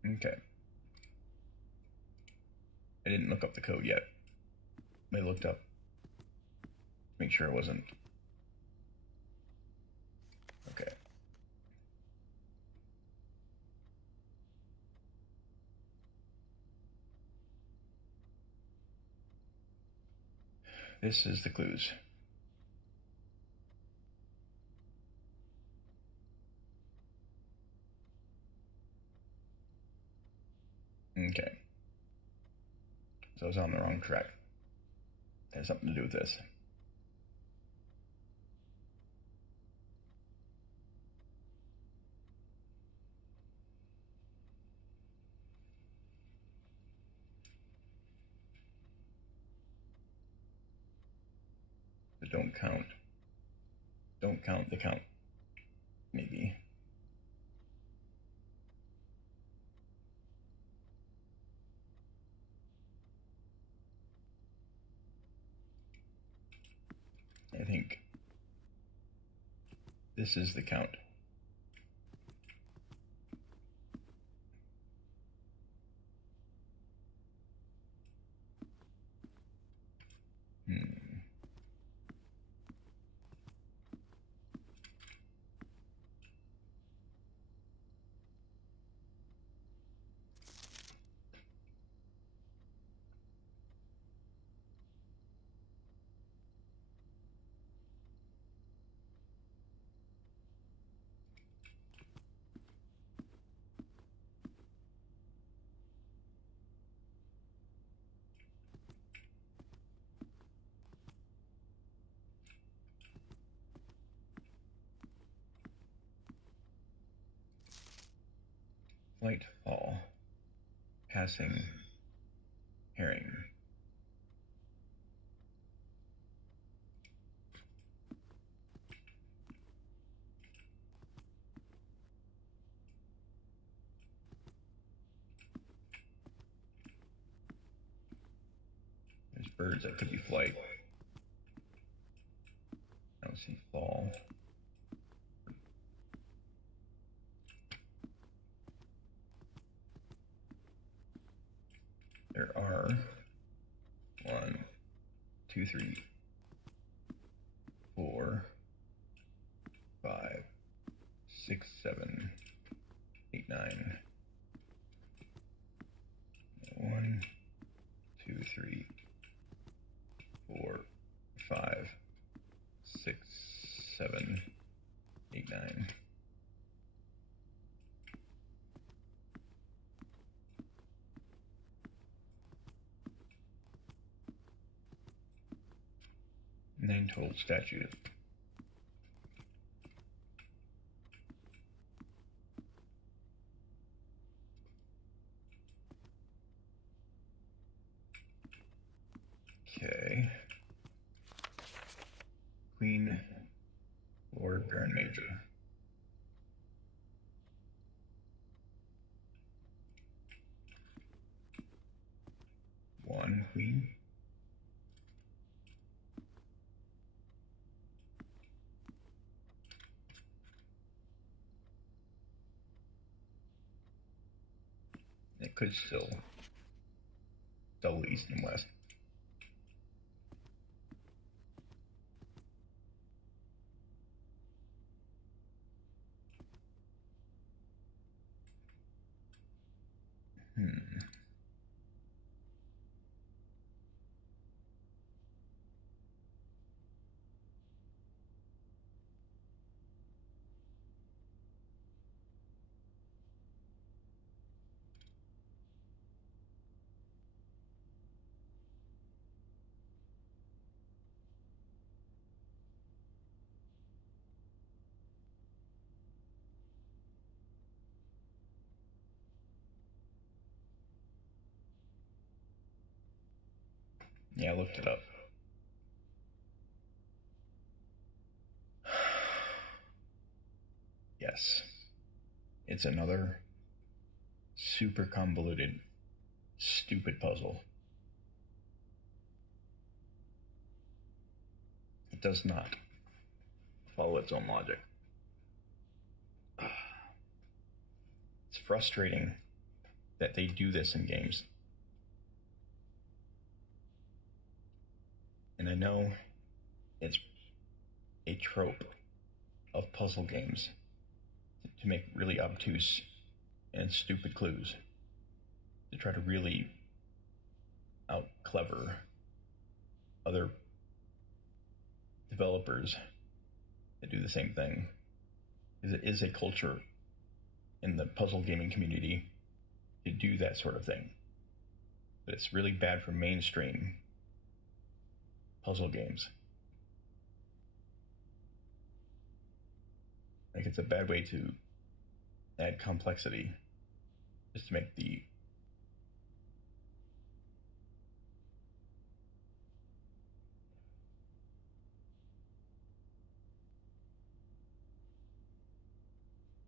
okay. I didn't look up the code yet. I looked up. Make sure it wasn't. Okay. This is the clues. Okay. So I was on the wrong track. It has something to do with this. But don't count. Don't count the count. Maybe. I think this is the count. Flight, fall, passing, herring. There's birds that could be flight. I don't see fall. There are 1, 2, 3, 4, 5, 6, 7, 8, 9. 1, 2, 3, 4, 5, 6, 7, 8, 9. Nine total statues. Okay. Queen, Lord, Baron, Major. One queen. It could still double east and west. Yeah, I looked it up. Yes. It's another super convoluted, stupid puzzle. It does not follow its own logic. It's frustrating that they do this in games. And I know it's a trope of puzzle games to make really obtuse and stupid clues, to try to really out clever other developers that do the same thing. Because it is a culture in the puzzle gaming community to do that sort of thing. But it's really bad for mainstream puzzle games. Like, it's a bad way to add complexity just to make the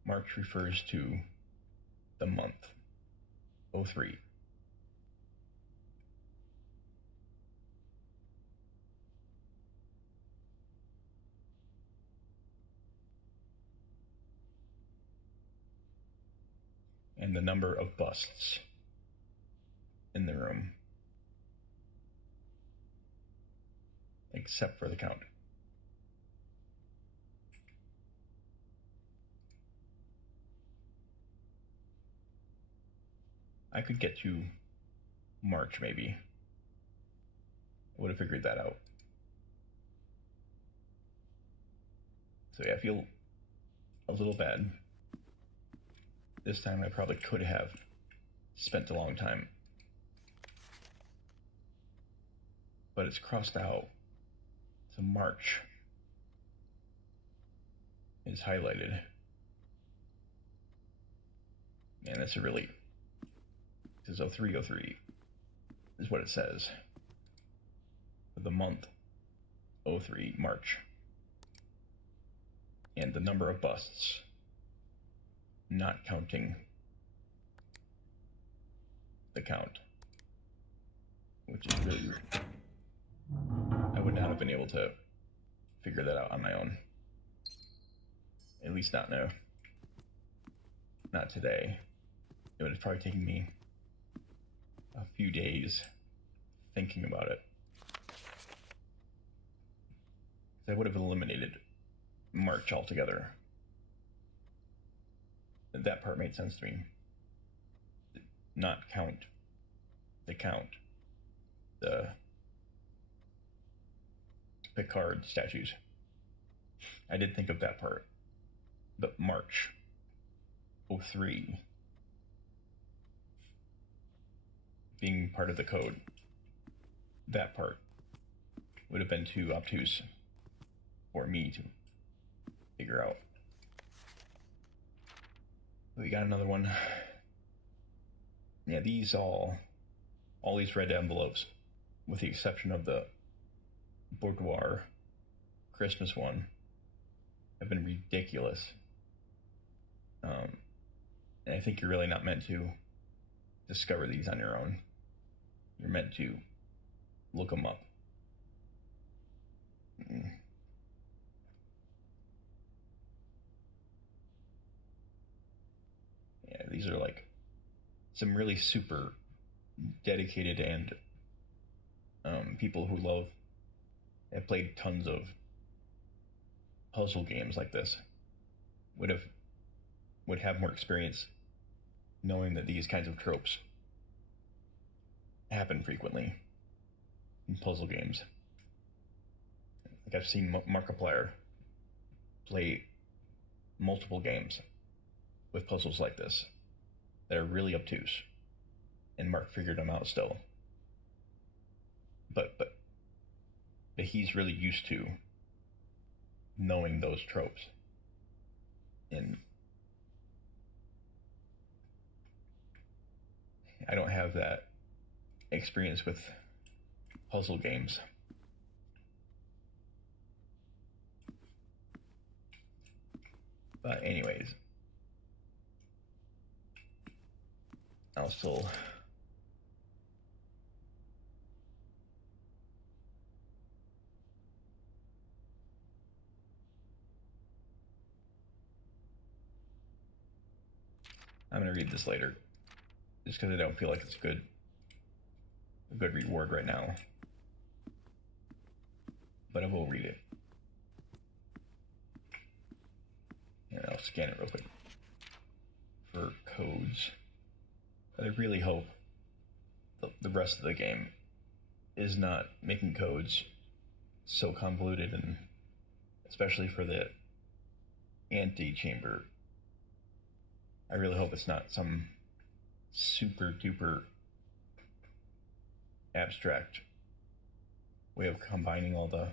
March refers to the month 03. And the number of busts in the room, except for the count. I could get to March, maybe. I would have figured that out. So yeah, I feel a little bad. This time I probably could have spent a long time. But it's crossed out. So March is highlighted. And that's a really... This is 0303 is what it says. For the month 03, March. And the number of busts, not counting the count, which is really weird. I would not have been able to figure that out on my own. At least not now. Not today. It would have probably taken me a few days thinking about it. I would have eliminated March altogether. That part made sense to me. Not count the count. The Picard statues. I did think of that part. But March 03 being part of the code, that part would have been too obtuse for me to figure out. We got another one. Yeah, these all these red envelopes, with the exception of the boudoir Christmas one have been ridiculous. And I think you're really not meant to discover these on your own. You're meant to look them up. Yeah, these are like some really super dedicated and people who have played tons of puzzle games like this would have more experience knowing that these kinds of tropes happen frequently in puzzle games. Like I've seen Markiplier play multiple games with puzzles like this that are really obtuse, and Mark figured them out still. But he's really used to knowing those tropes, and I don't have that experience with puzzle games. But anyways, I'll still I'm gonna read this later, just because I don't feel like it's a good reward right now. But I will read it. And I'll scan it real quick for codes. But I really hope the rest of the game is not making codes so convoluted, and especially for the antechamber. I really hope it's not some super duper abstract way of combining all the,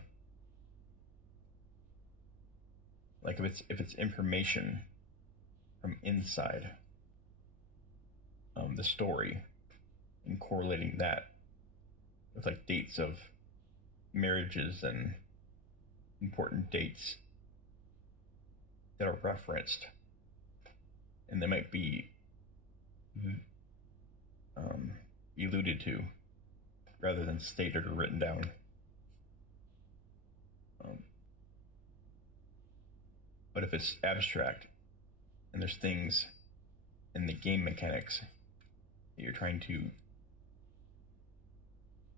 like if it's information from inside the story and correlating that with like dates of marriages and important dates that are referenced, and they might be alluded to rather than stated or written down. But if it's abstract and there's things in the game mechanics that you're trying to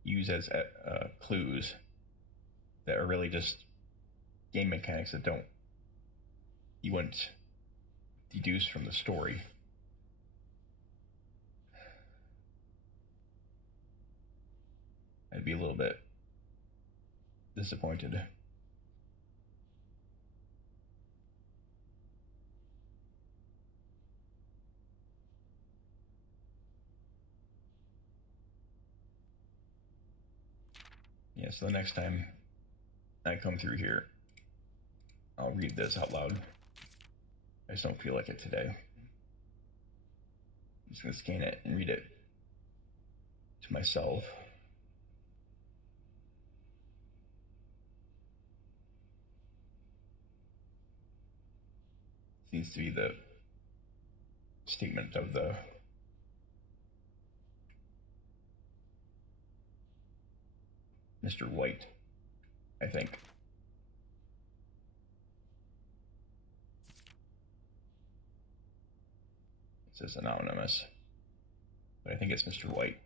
use as clues that are really just game mechanics that you wouldn't deduce from the story, I'd be a little bit disappointed. Yeah, so the next time I come through here, I'll read this out loud. I just don't feel like it today. I'm just gonna scan it and read it to myself. Seems to be the statement of the Mr. White, I think. It says anonymous, but I think it's Mr. White.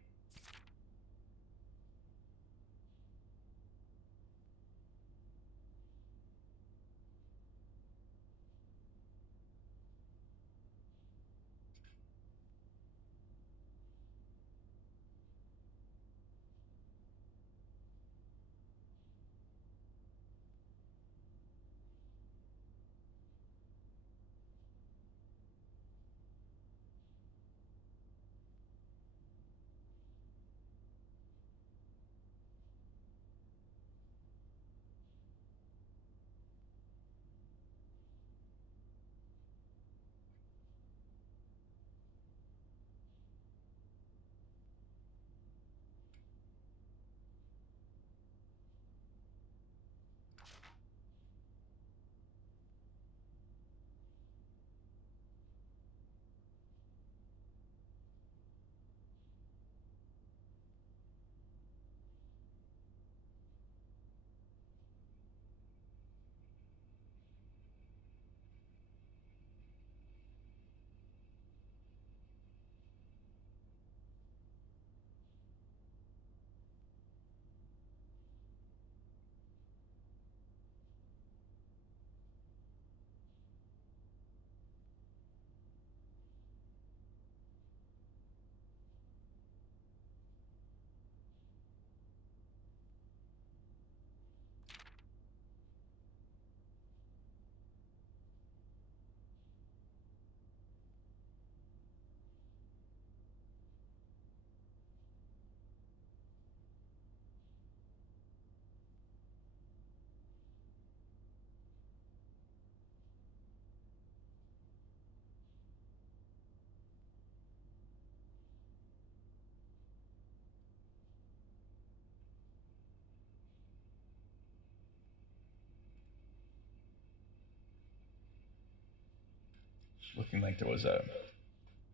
looking like there was a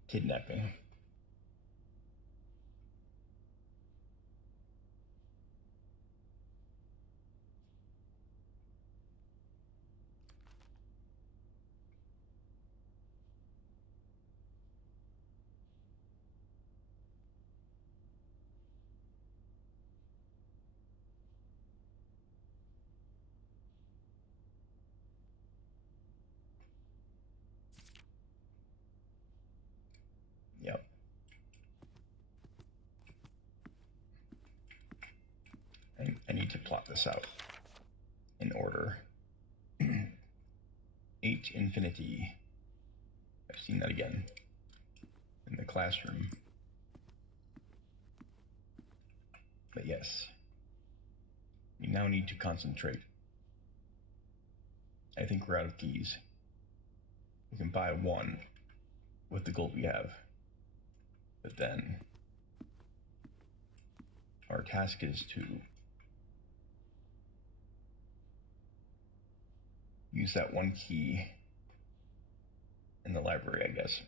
kidnapping. Yep. I need to plot this out in order. 8 infinity. I've seen that again in the classroom. But yes, we now need to concentrate. I think we're out of keys. We can buy one with the gold we have. But then our task is to use that one key in the library, I guess.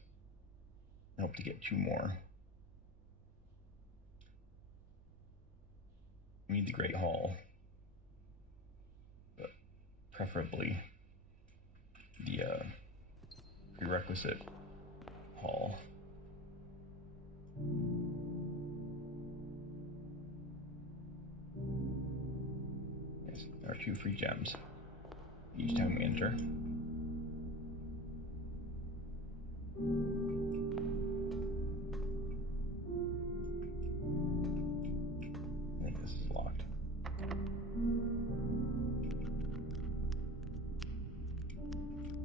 I hope to get 2 more. We need the Great Hall, but preferably the prerequisite hall. Yes, there are 2 free gems each time we enter. I think this is locked.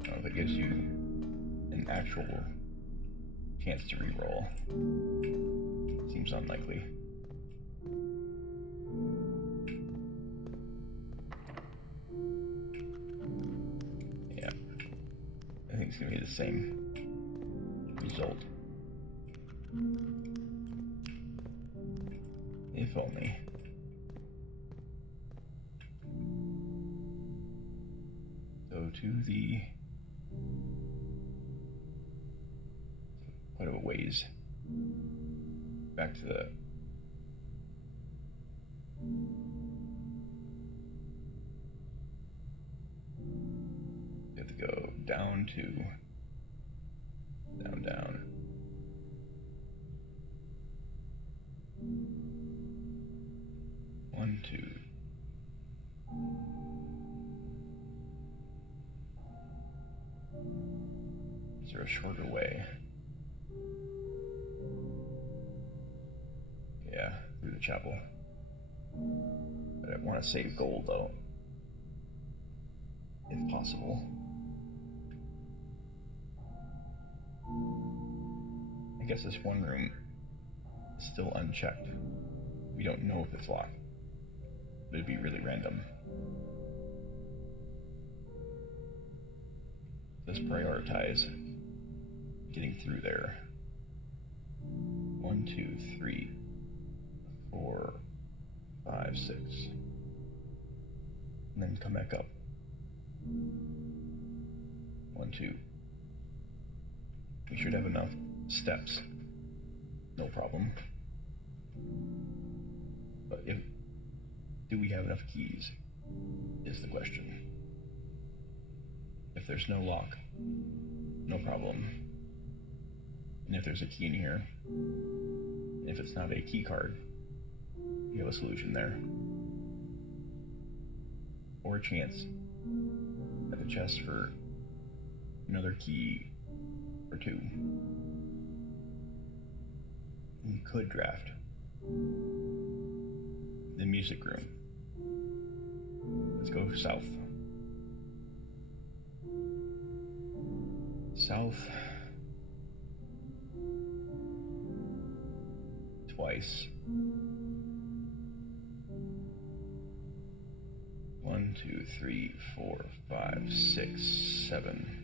I don't know if it gives you an actual chance to re-roll. Seems unlikely. Yeah. I think it's gonna be the same result. If only. So to the quite a ways back to the we have to go down to down. One, two. Is there a shorter way? Yeah, through the chapel. But I want to save gold though, if possible. I guess this one room is still unchecked. We don't know if it's locked. But it'd be really random. Let's prioritize getting through there. 1, 2, 3, 4, 5, 6. And then come back up. 1, 2. We should have enough steps. No problem. But do we have enough keys is the question. If there's no lock, no problem. And if there's a key in here, and if it's not a key card, we have a solution there. Or a chance at the chest for another key or 2. We could draft the music room. Let's go south. South. Twice. 1, 2, 3, 4, 5, 6, 7.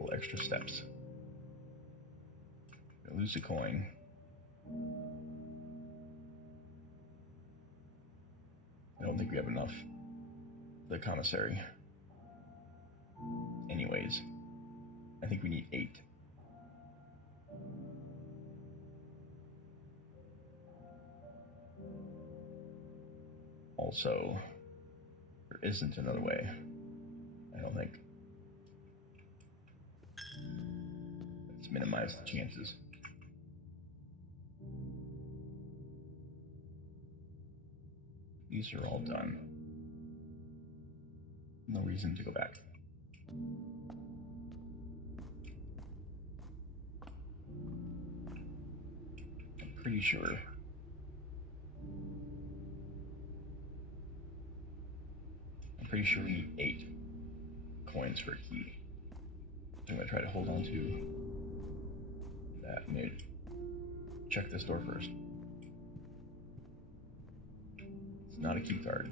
couple extra steps. Lose a coin. I don't think we have enough. The commissary. Anyways, I think we need 8. Also, there isn't another way. I don't think. Let's minimize the chances. These are all done. No reason to go back. I'm pretty sure. We need 8 coins for a key. So I'm gonna try to hold on to that. I'm gonna check this door first. It's not a key card.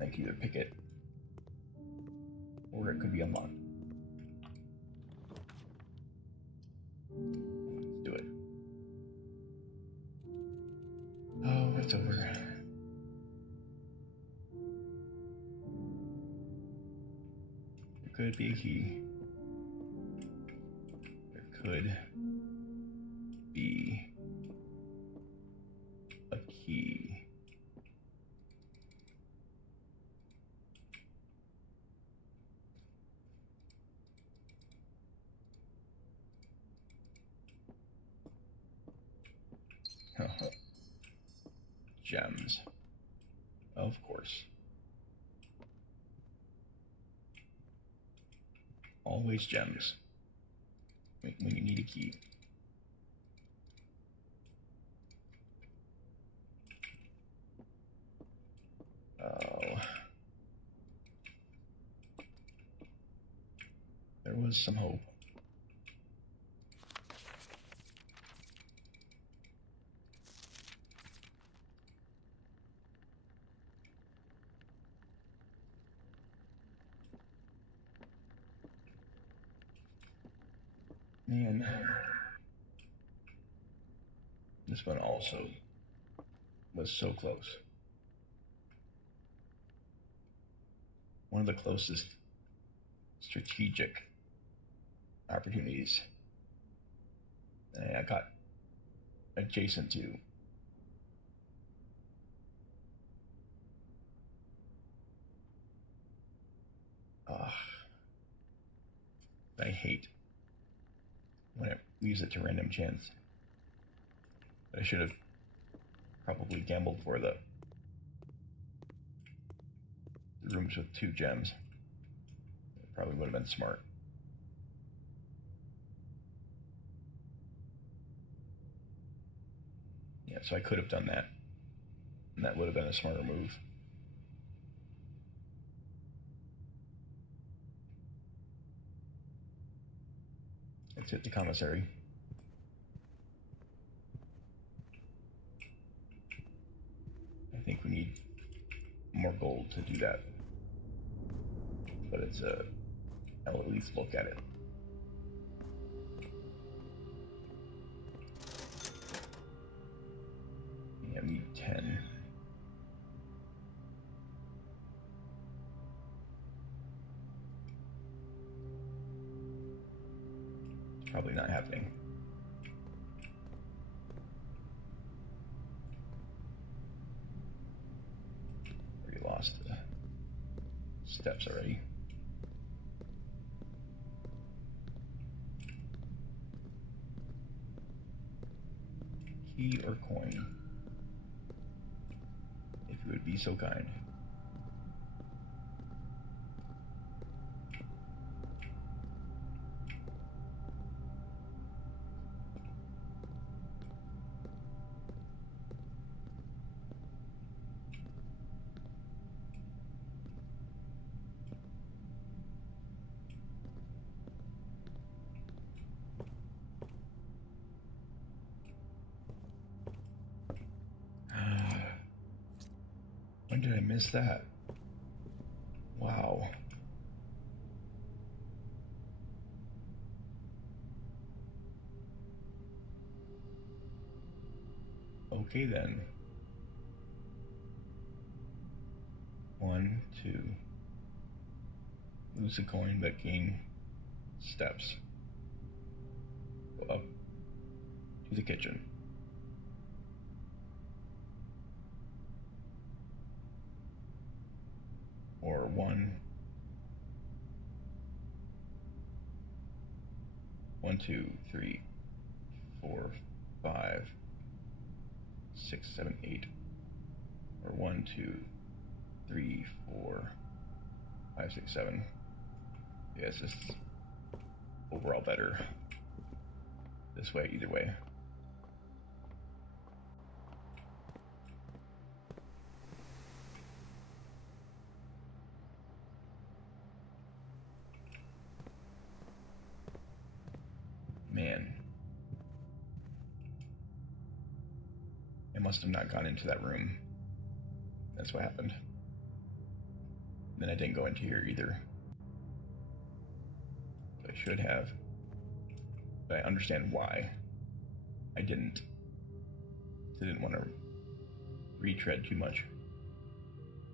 I can either pick it or it could be unlocked. Let's do it. Oh, it's over. There could be a key. There could be a key. Gems. Of course. Always gems. When you need a key. Oh. There was some hope. Man, this one also was so close. One of the closest strategic opportunities I got adjacent to. I hate when it leaves it to random chance. But I should have probably gambled for the rooms with 2 gems. It probably would have been smart. Yeah, so I could have done that. And that would have been a smarter move. Let's hit the commissary. I think we need more gold to do that. But I'll at least look at it. Yeah, I need 10. It's probably not happening. Already lost the steps already. Key or coin? If you would be so kind. When did I miss that? Wow. Okay then. 1, 2. Lose a coin but gain steps. Go up to the kitchen. Or 1, 2, 3, 4, 5, 6, 7, 8. Or 1, 2, 3, 4, 5, 6, 7. Yeah, it's just overall better this way, either way. Man. I must have not gone into that room. That's what happened. Then I didn't go into here either. So I should have. But I understand why I didn't. I didn't want to retread too much.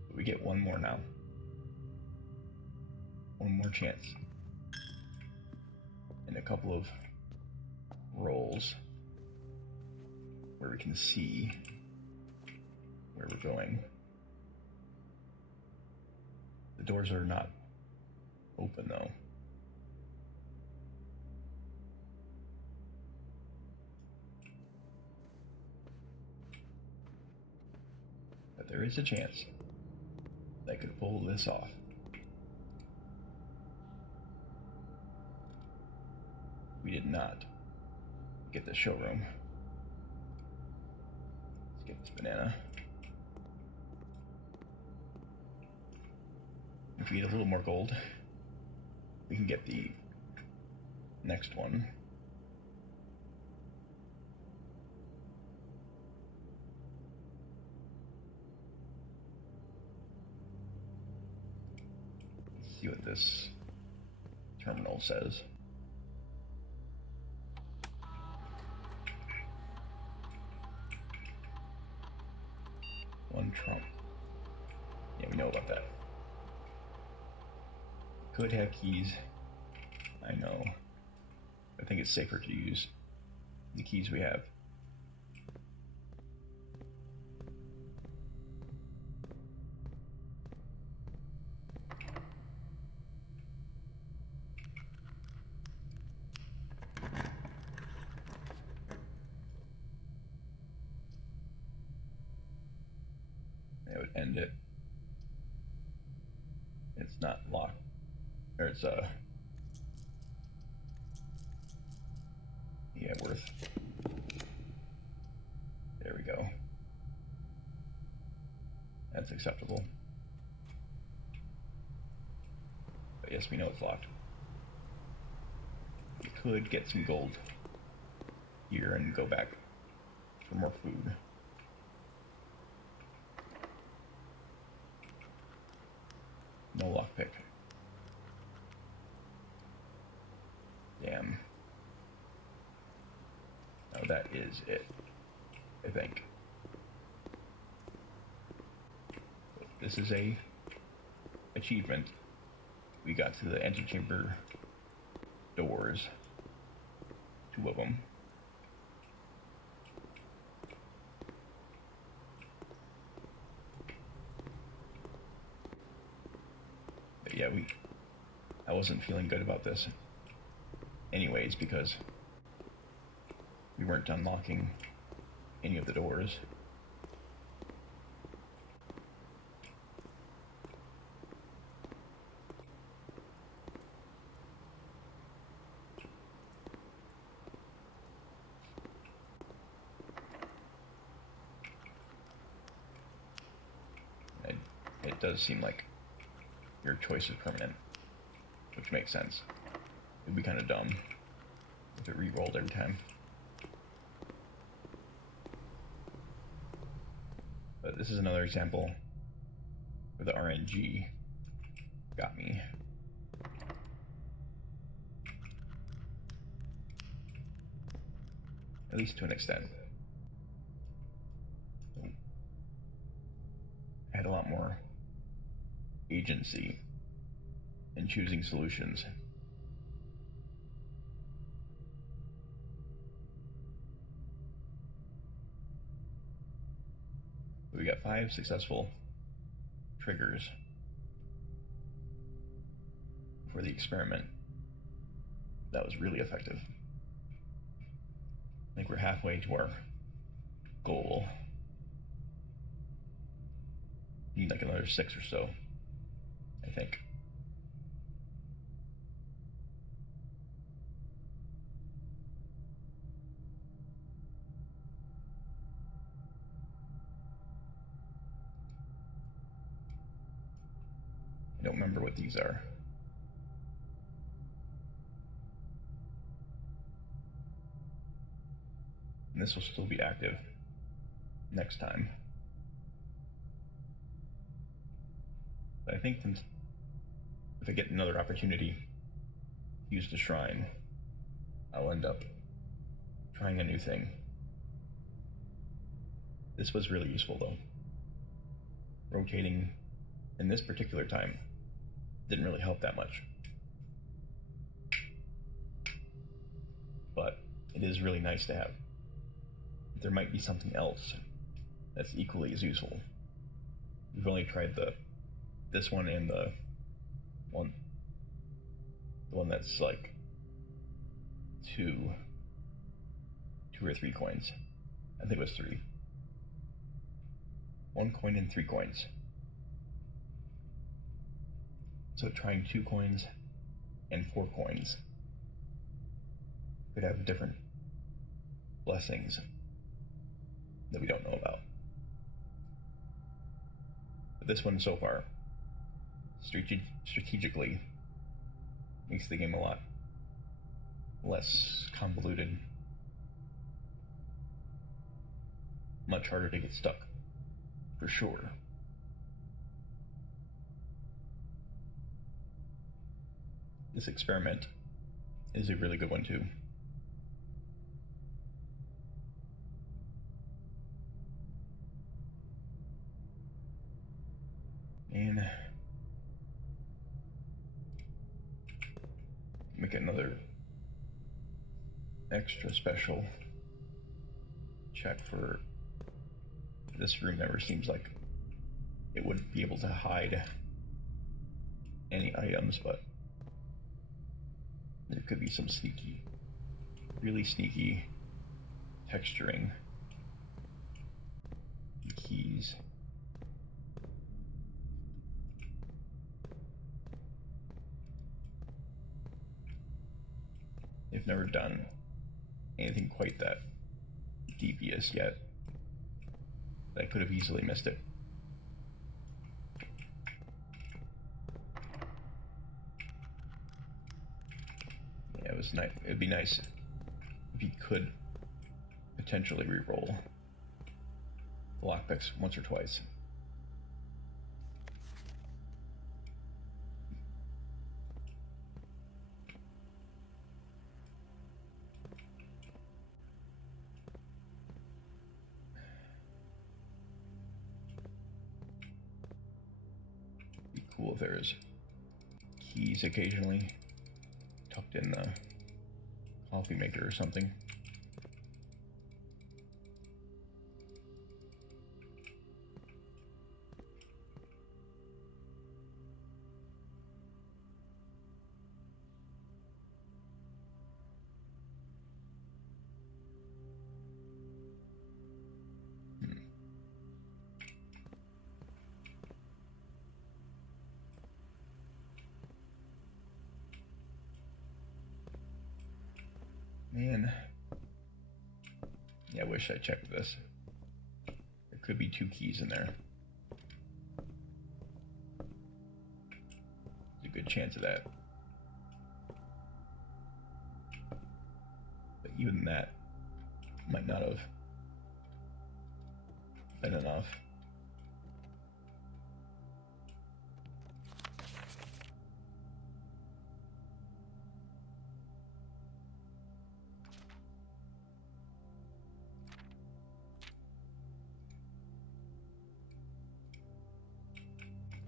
But we get one more now. One more chance. And a couple of rolls where we can see where we're going. The doors are not open though. But there is a chance that I could pull this off. We did not get the showroom. Let's get this banana. If we get a little more gold, we can get the next one. Let's see what this terminal says. One trump. Yeah, we know about that. Could have keys. I know. I think it's safer to use the keys we have. That would end it. It's not locked. Or it's yeah, worth. There we go. That's acceptable. But yes, we know it's locked. We could get some gold here and go back for more food. No lockpick. Damn. Oh, that is it, I think. This is a achievement. We got to the antechamber doors. 2 of them. But yeah, I wasn't feeling good about this anyways because we weren't unlocking any of the doors. It does seem like your choice is permanent, which makes sense. It'd be kind of dumb if it re-rolled every time. But this is another example where the RNG got me. At least to an extent. agency in choosing solutions. We got 5 successful triggers for the experiment. That was really effective. I think we're halfway to our goal. Need like another 6 or so, I think. I don't remember what these are. And this will still be active next time. But I think if I get another opportunity to use the shrine, I'll end up trying a new thing. This was really useful though. Rotating in this particular time didn't really help that much. But it is really nice to have. There might be something else that's equally as useful. We've only tried this one and the one that's like two or 3 coins. I think it was 3. 1 coin and 3 coins. So trying 2 coins and 4 coins could have different blessings that we don't know about. But this one so far, strategically, makes the game a lot less convoluted, much harder to get stuck, for sure. This experiment is a really good one too. And make another extra special check for this room. Never seems like it would be able to hide any items, but there could be some sneaky, really sneaky texturing keys. They've never done anything quite that devious yet. I could have easily missed it. Yeah, it was nice. It'd be nice if you could potentially re-roll the lockpicks once or twice. Be cool if there's keys occasionally tucked in the coffee maker or something. Man, yeah, I wish I checked this. There could be 2 keys in there. There's a good chance of that. But even that might not have been enough.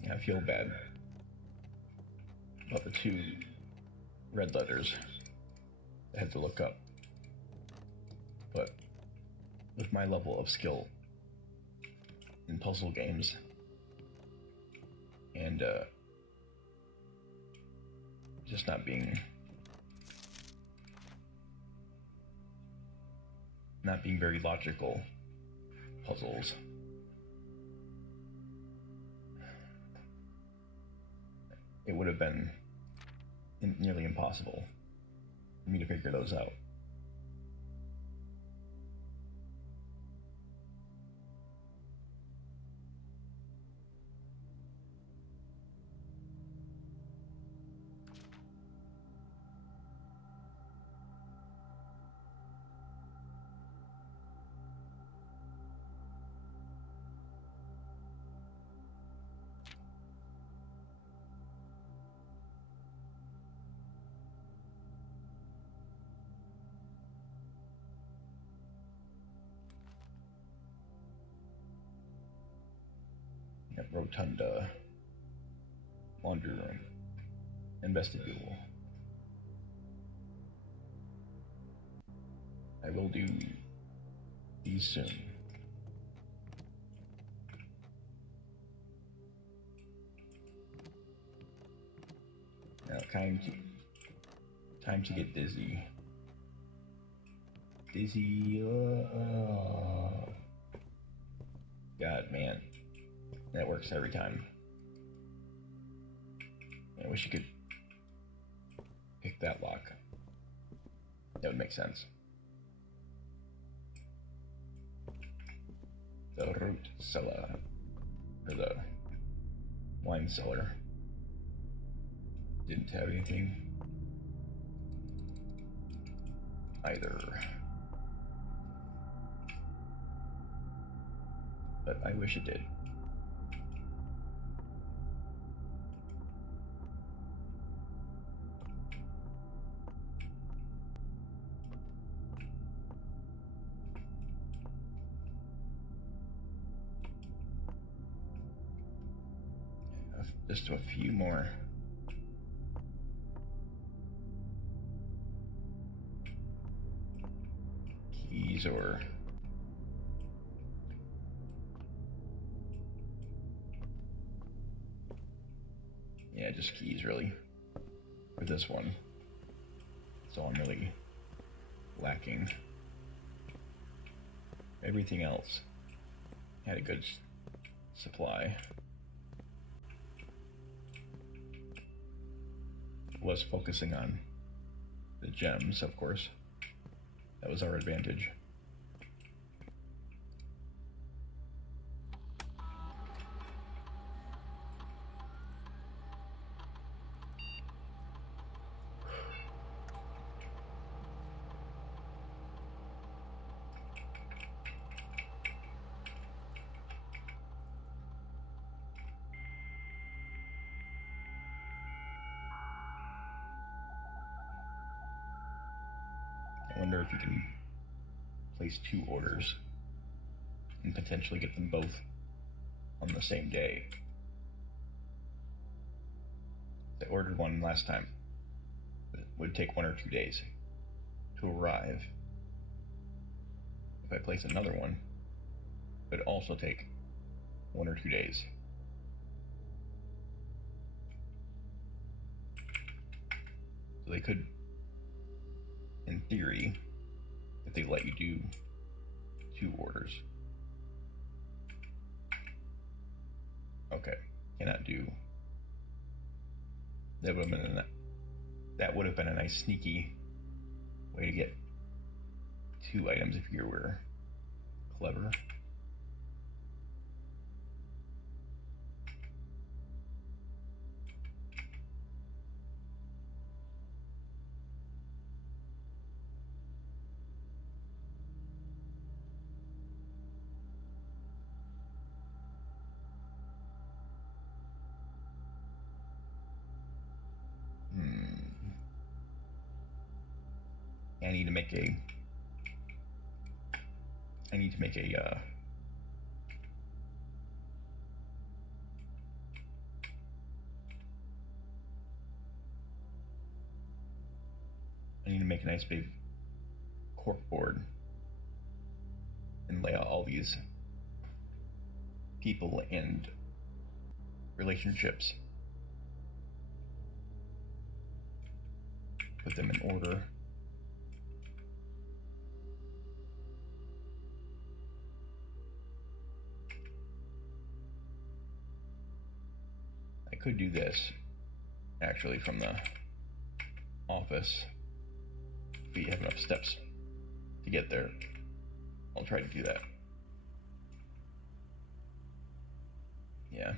Yeah, I feel bad about the 2 red letters I had to look up. But with my level of skill in puzzle games and just not being very logical puzzles, it would have been nearly impossible for me to figure those out. Rotunda, laundry room, and vestibule. I will do these soon. Now, time to get dizzy. God, man. That works every time. I wish you could pick that lock. That would make sense. The root cellar, or the wine cellar, didn't have anything either. But I wish it did. Just a few more. Keys or yeah, just keys really for this one. That's all I'm really lacking. Everything else had a good supply. Was focusing on the gems, of course. That was our advantage. I wonder if you can place 2 orders and potentially get them both on the same day. I ordered one last time, but it would take 1 or 2 days to arrive. If I place another one, it would also take 1 or 2 days. So they could, in theory, if they let you do 2 orders. Okay, cannot do. That would have been a nice sneaky way to get 2 items if you were clever. I need to make a need to make a nice big cork board and lay out all these people and relationships. Put them in order. I could do this actually from the office if we have enough steps to get there. I'll try to do that. Yeah.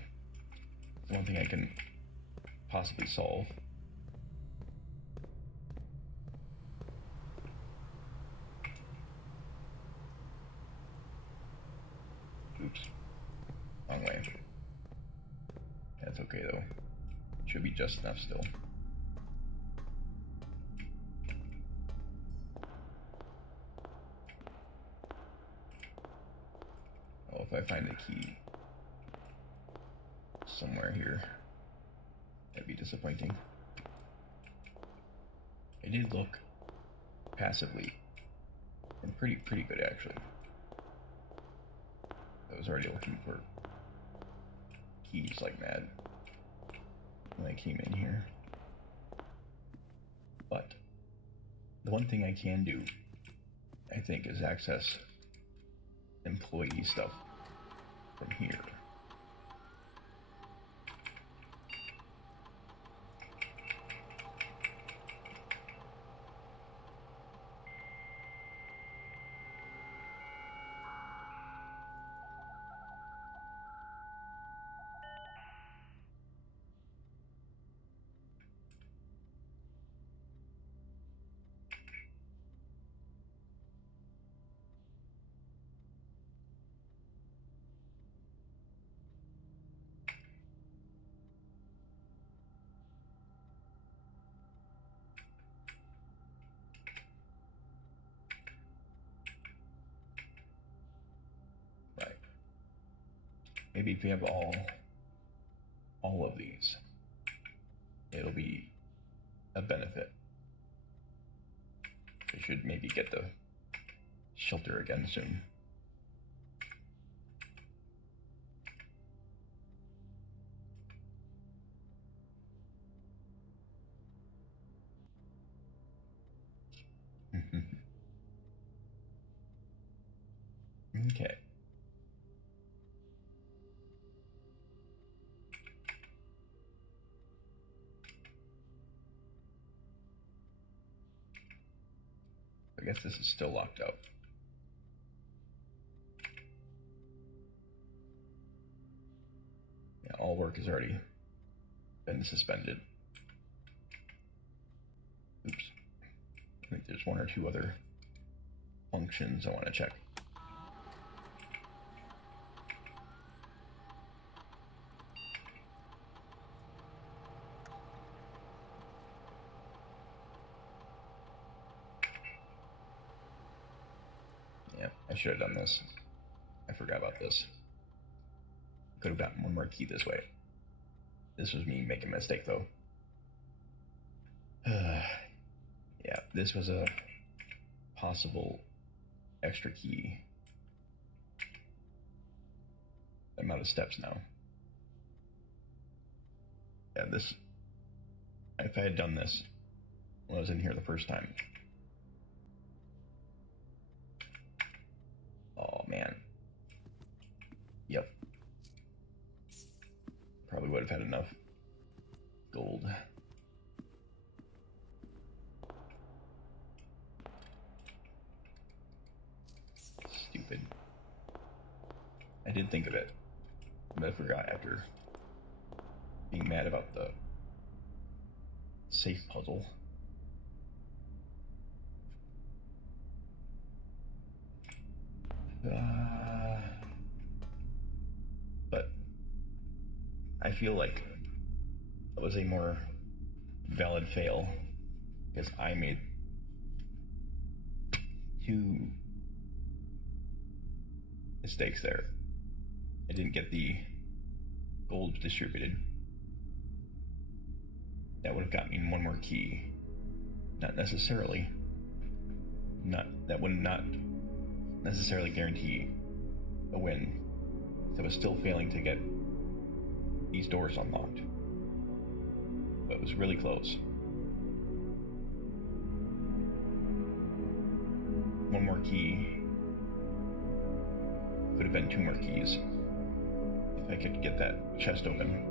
One thing I can possibly solve. Oops. Wrong way. That's okay though. Should be just enough still. Oh, if I find the key somewhere here, that'd be disappointing. I did look passively, and pretty good actually. I was already looking for keys like mad when I came in here. But the one thing I can do, I think, is access employee stuff from here. Maybe if we have all of these, it'll be a benefit. I should maybe get the shelter again soon. Okay. I guess this is still locked up. Yeah, all work has already been suspended. Oops. I think there's one or two other functions I want to check. Yeah, I should have done this. I forgot about this. Could have gotten one more key this way. This was me making a mistake though. Yeah, this was a possible extra key. I'm out of steps now. Yeah, this, if I had done this when I was in here the first time. Oh man. Yep. Probably would have had enough gold. Stupid. I did think of it, but I forgot after being mad about the safe puzzle. But I feel like it was a more valid fail because I made two mistakes there. I didn't get the gold distributed. That would have got me one more key. Not necessarily. That would not necessarily guarantee a win. So I was still failing to get these doors unlocked. But it was really close. One more key. Could have been 2 more keys. If I could get that chest open.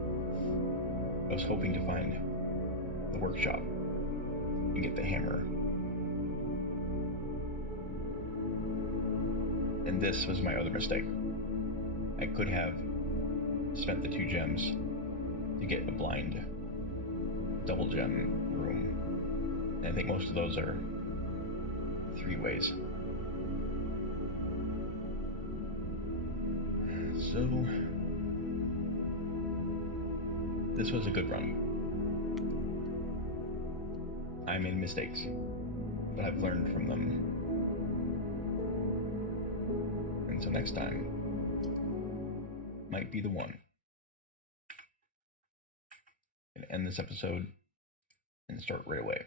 I was hoping to find the workshop and get the hammer. And this was my other mistake. I could have spent the 2 gems to get a blind double gem room. And I think most of those are 3 ways. So this was a good run. I made mistakes, but I've learned from them. And so next time might be the one. I'm gonna end this episode and start right away.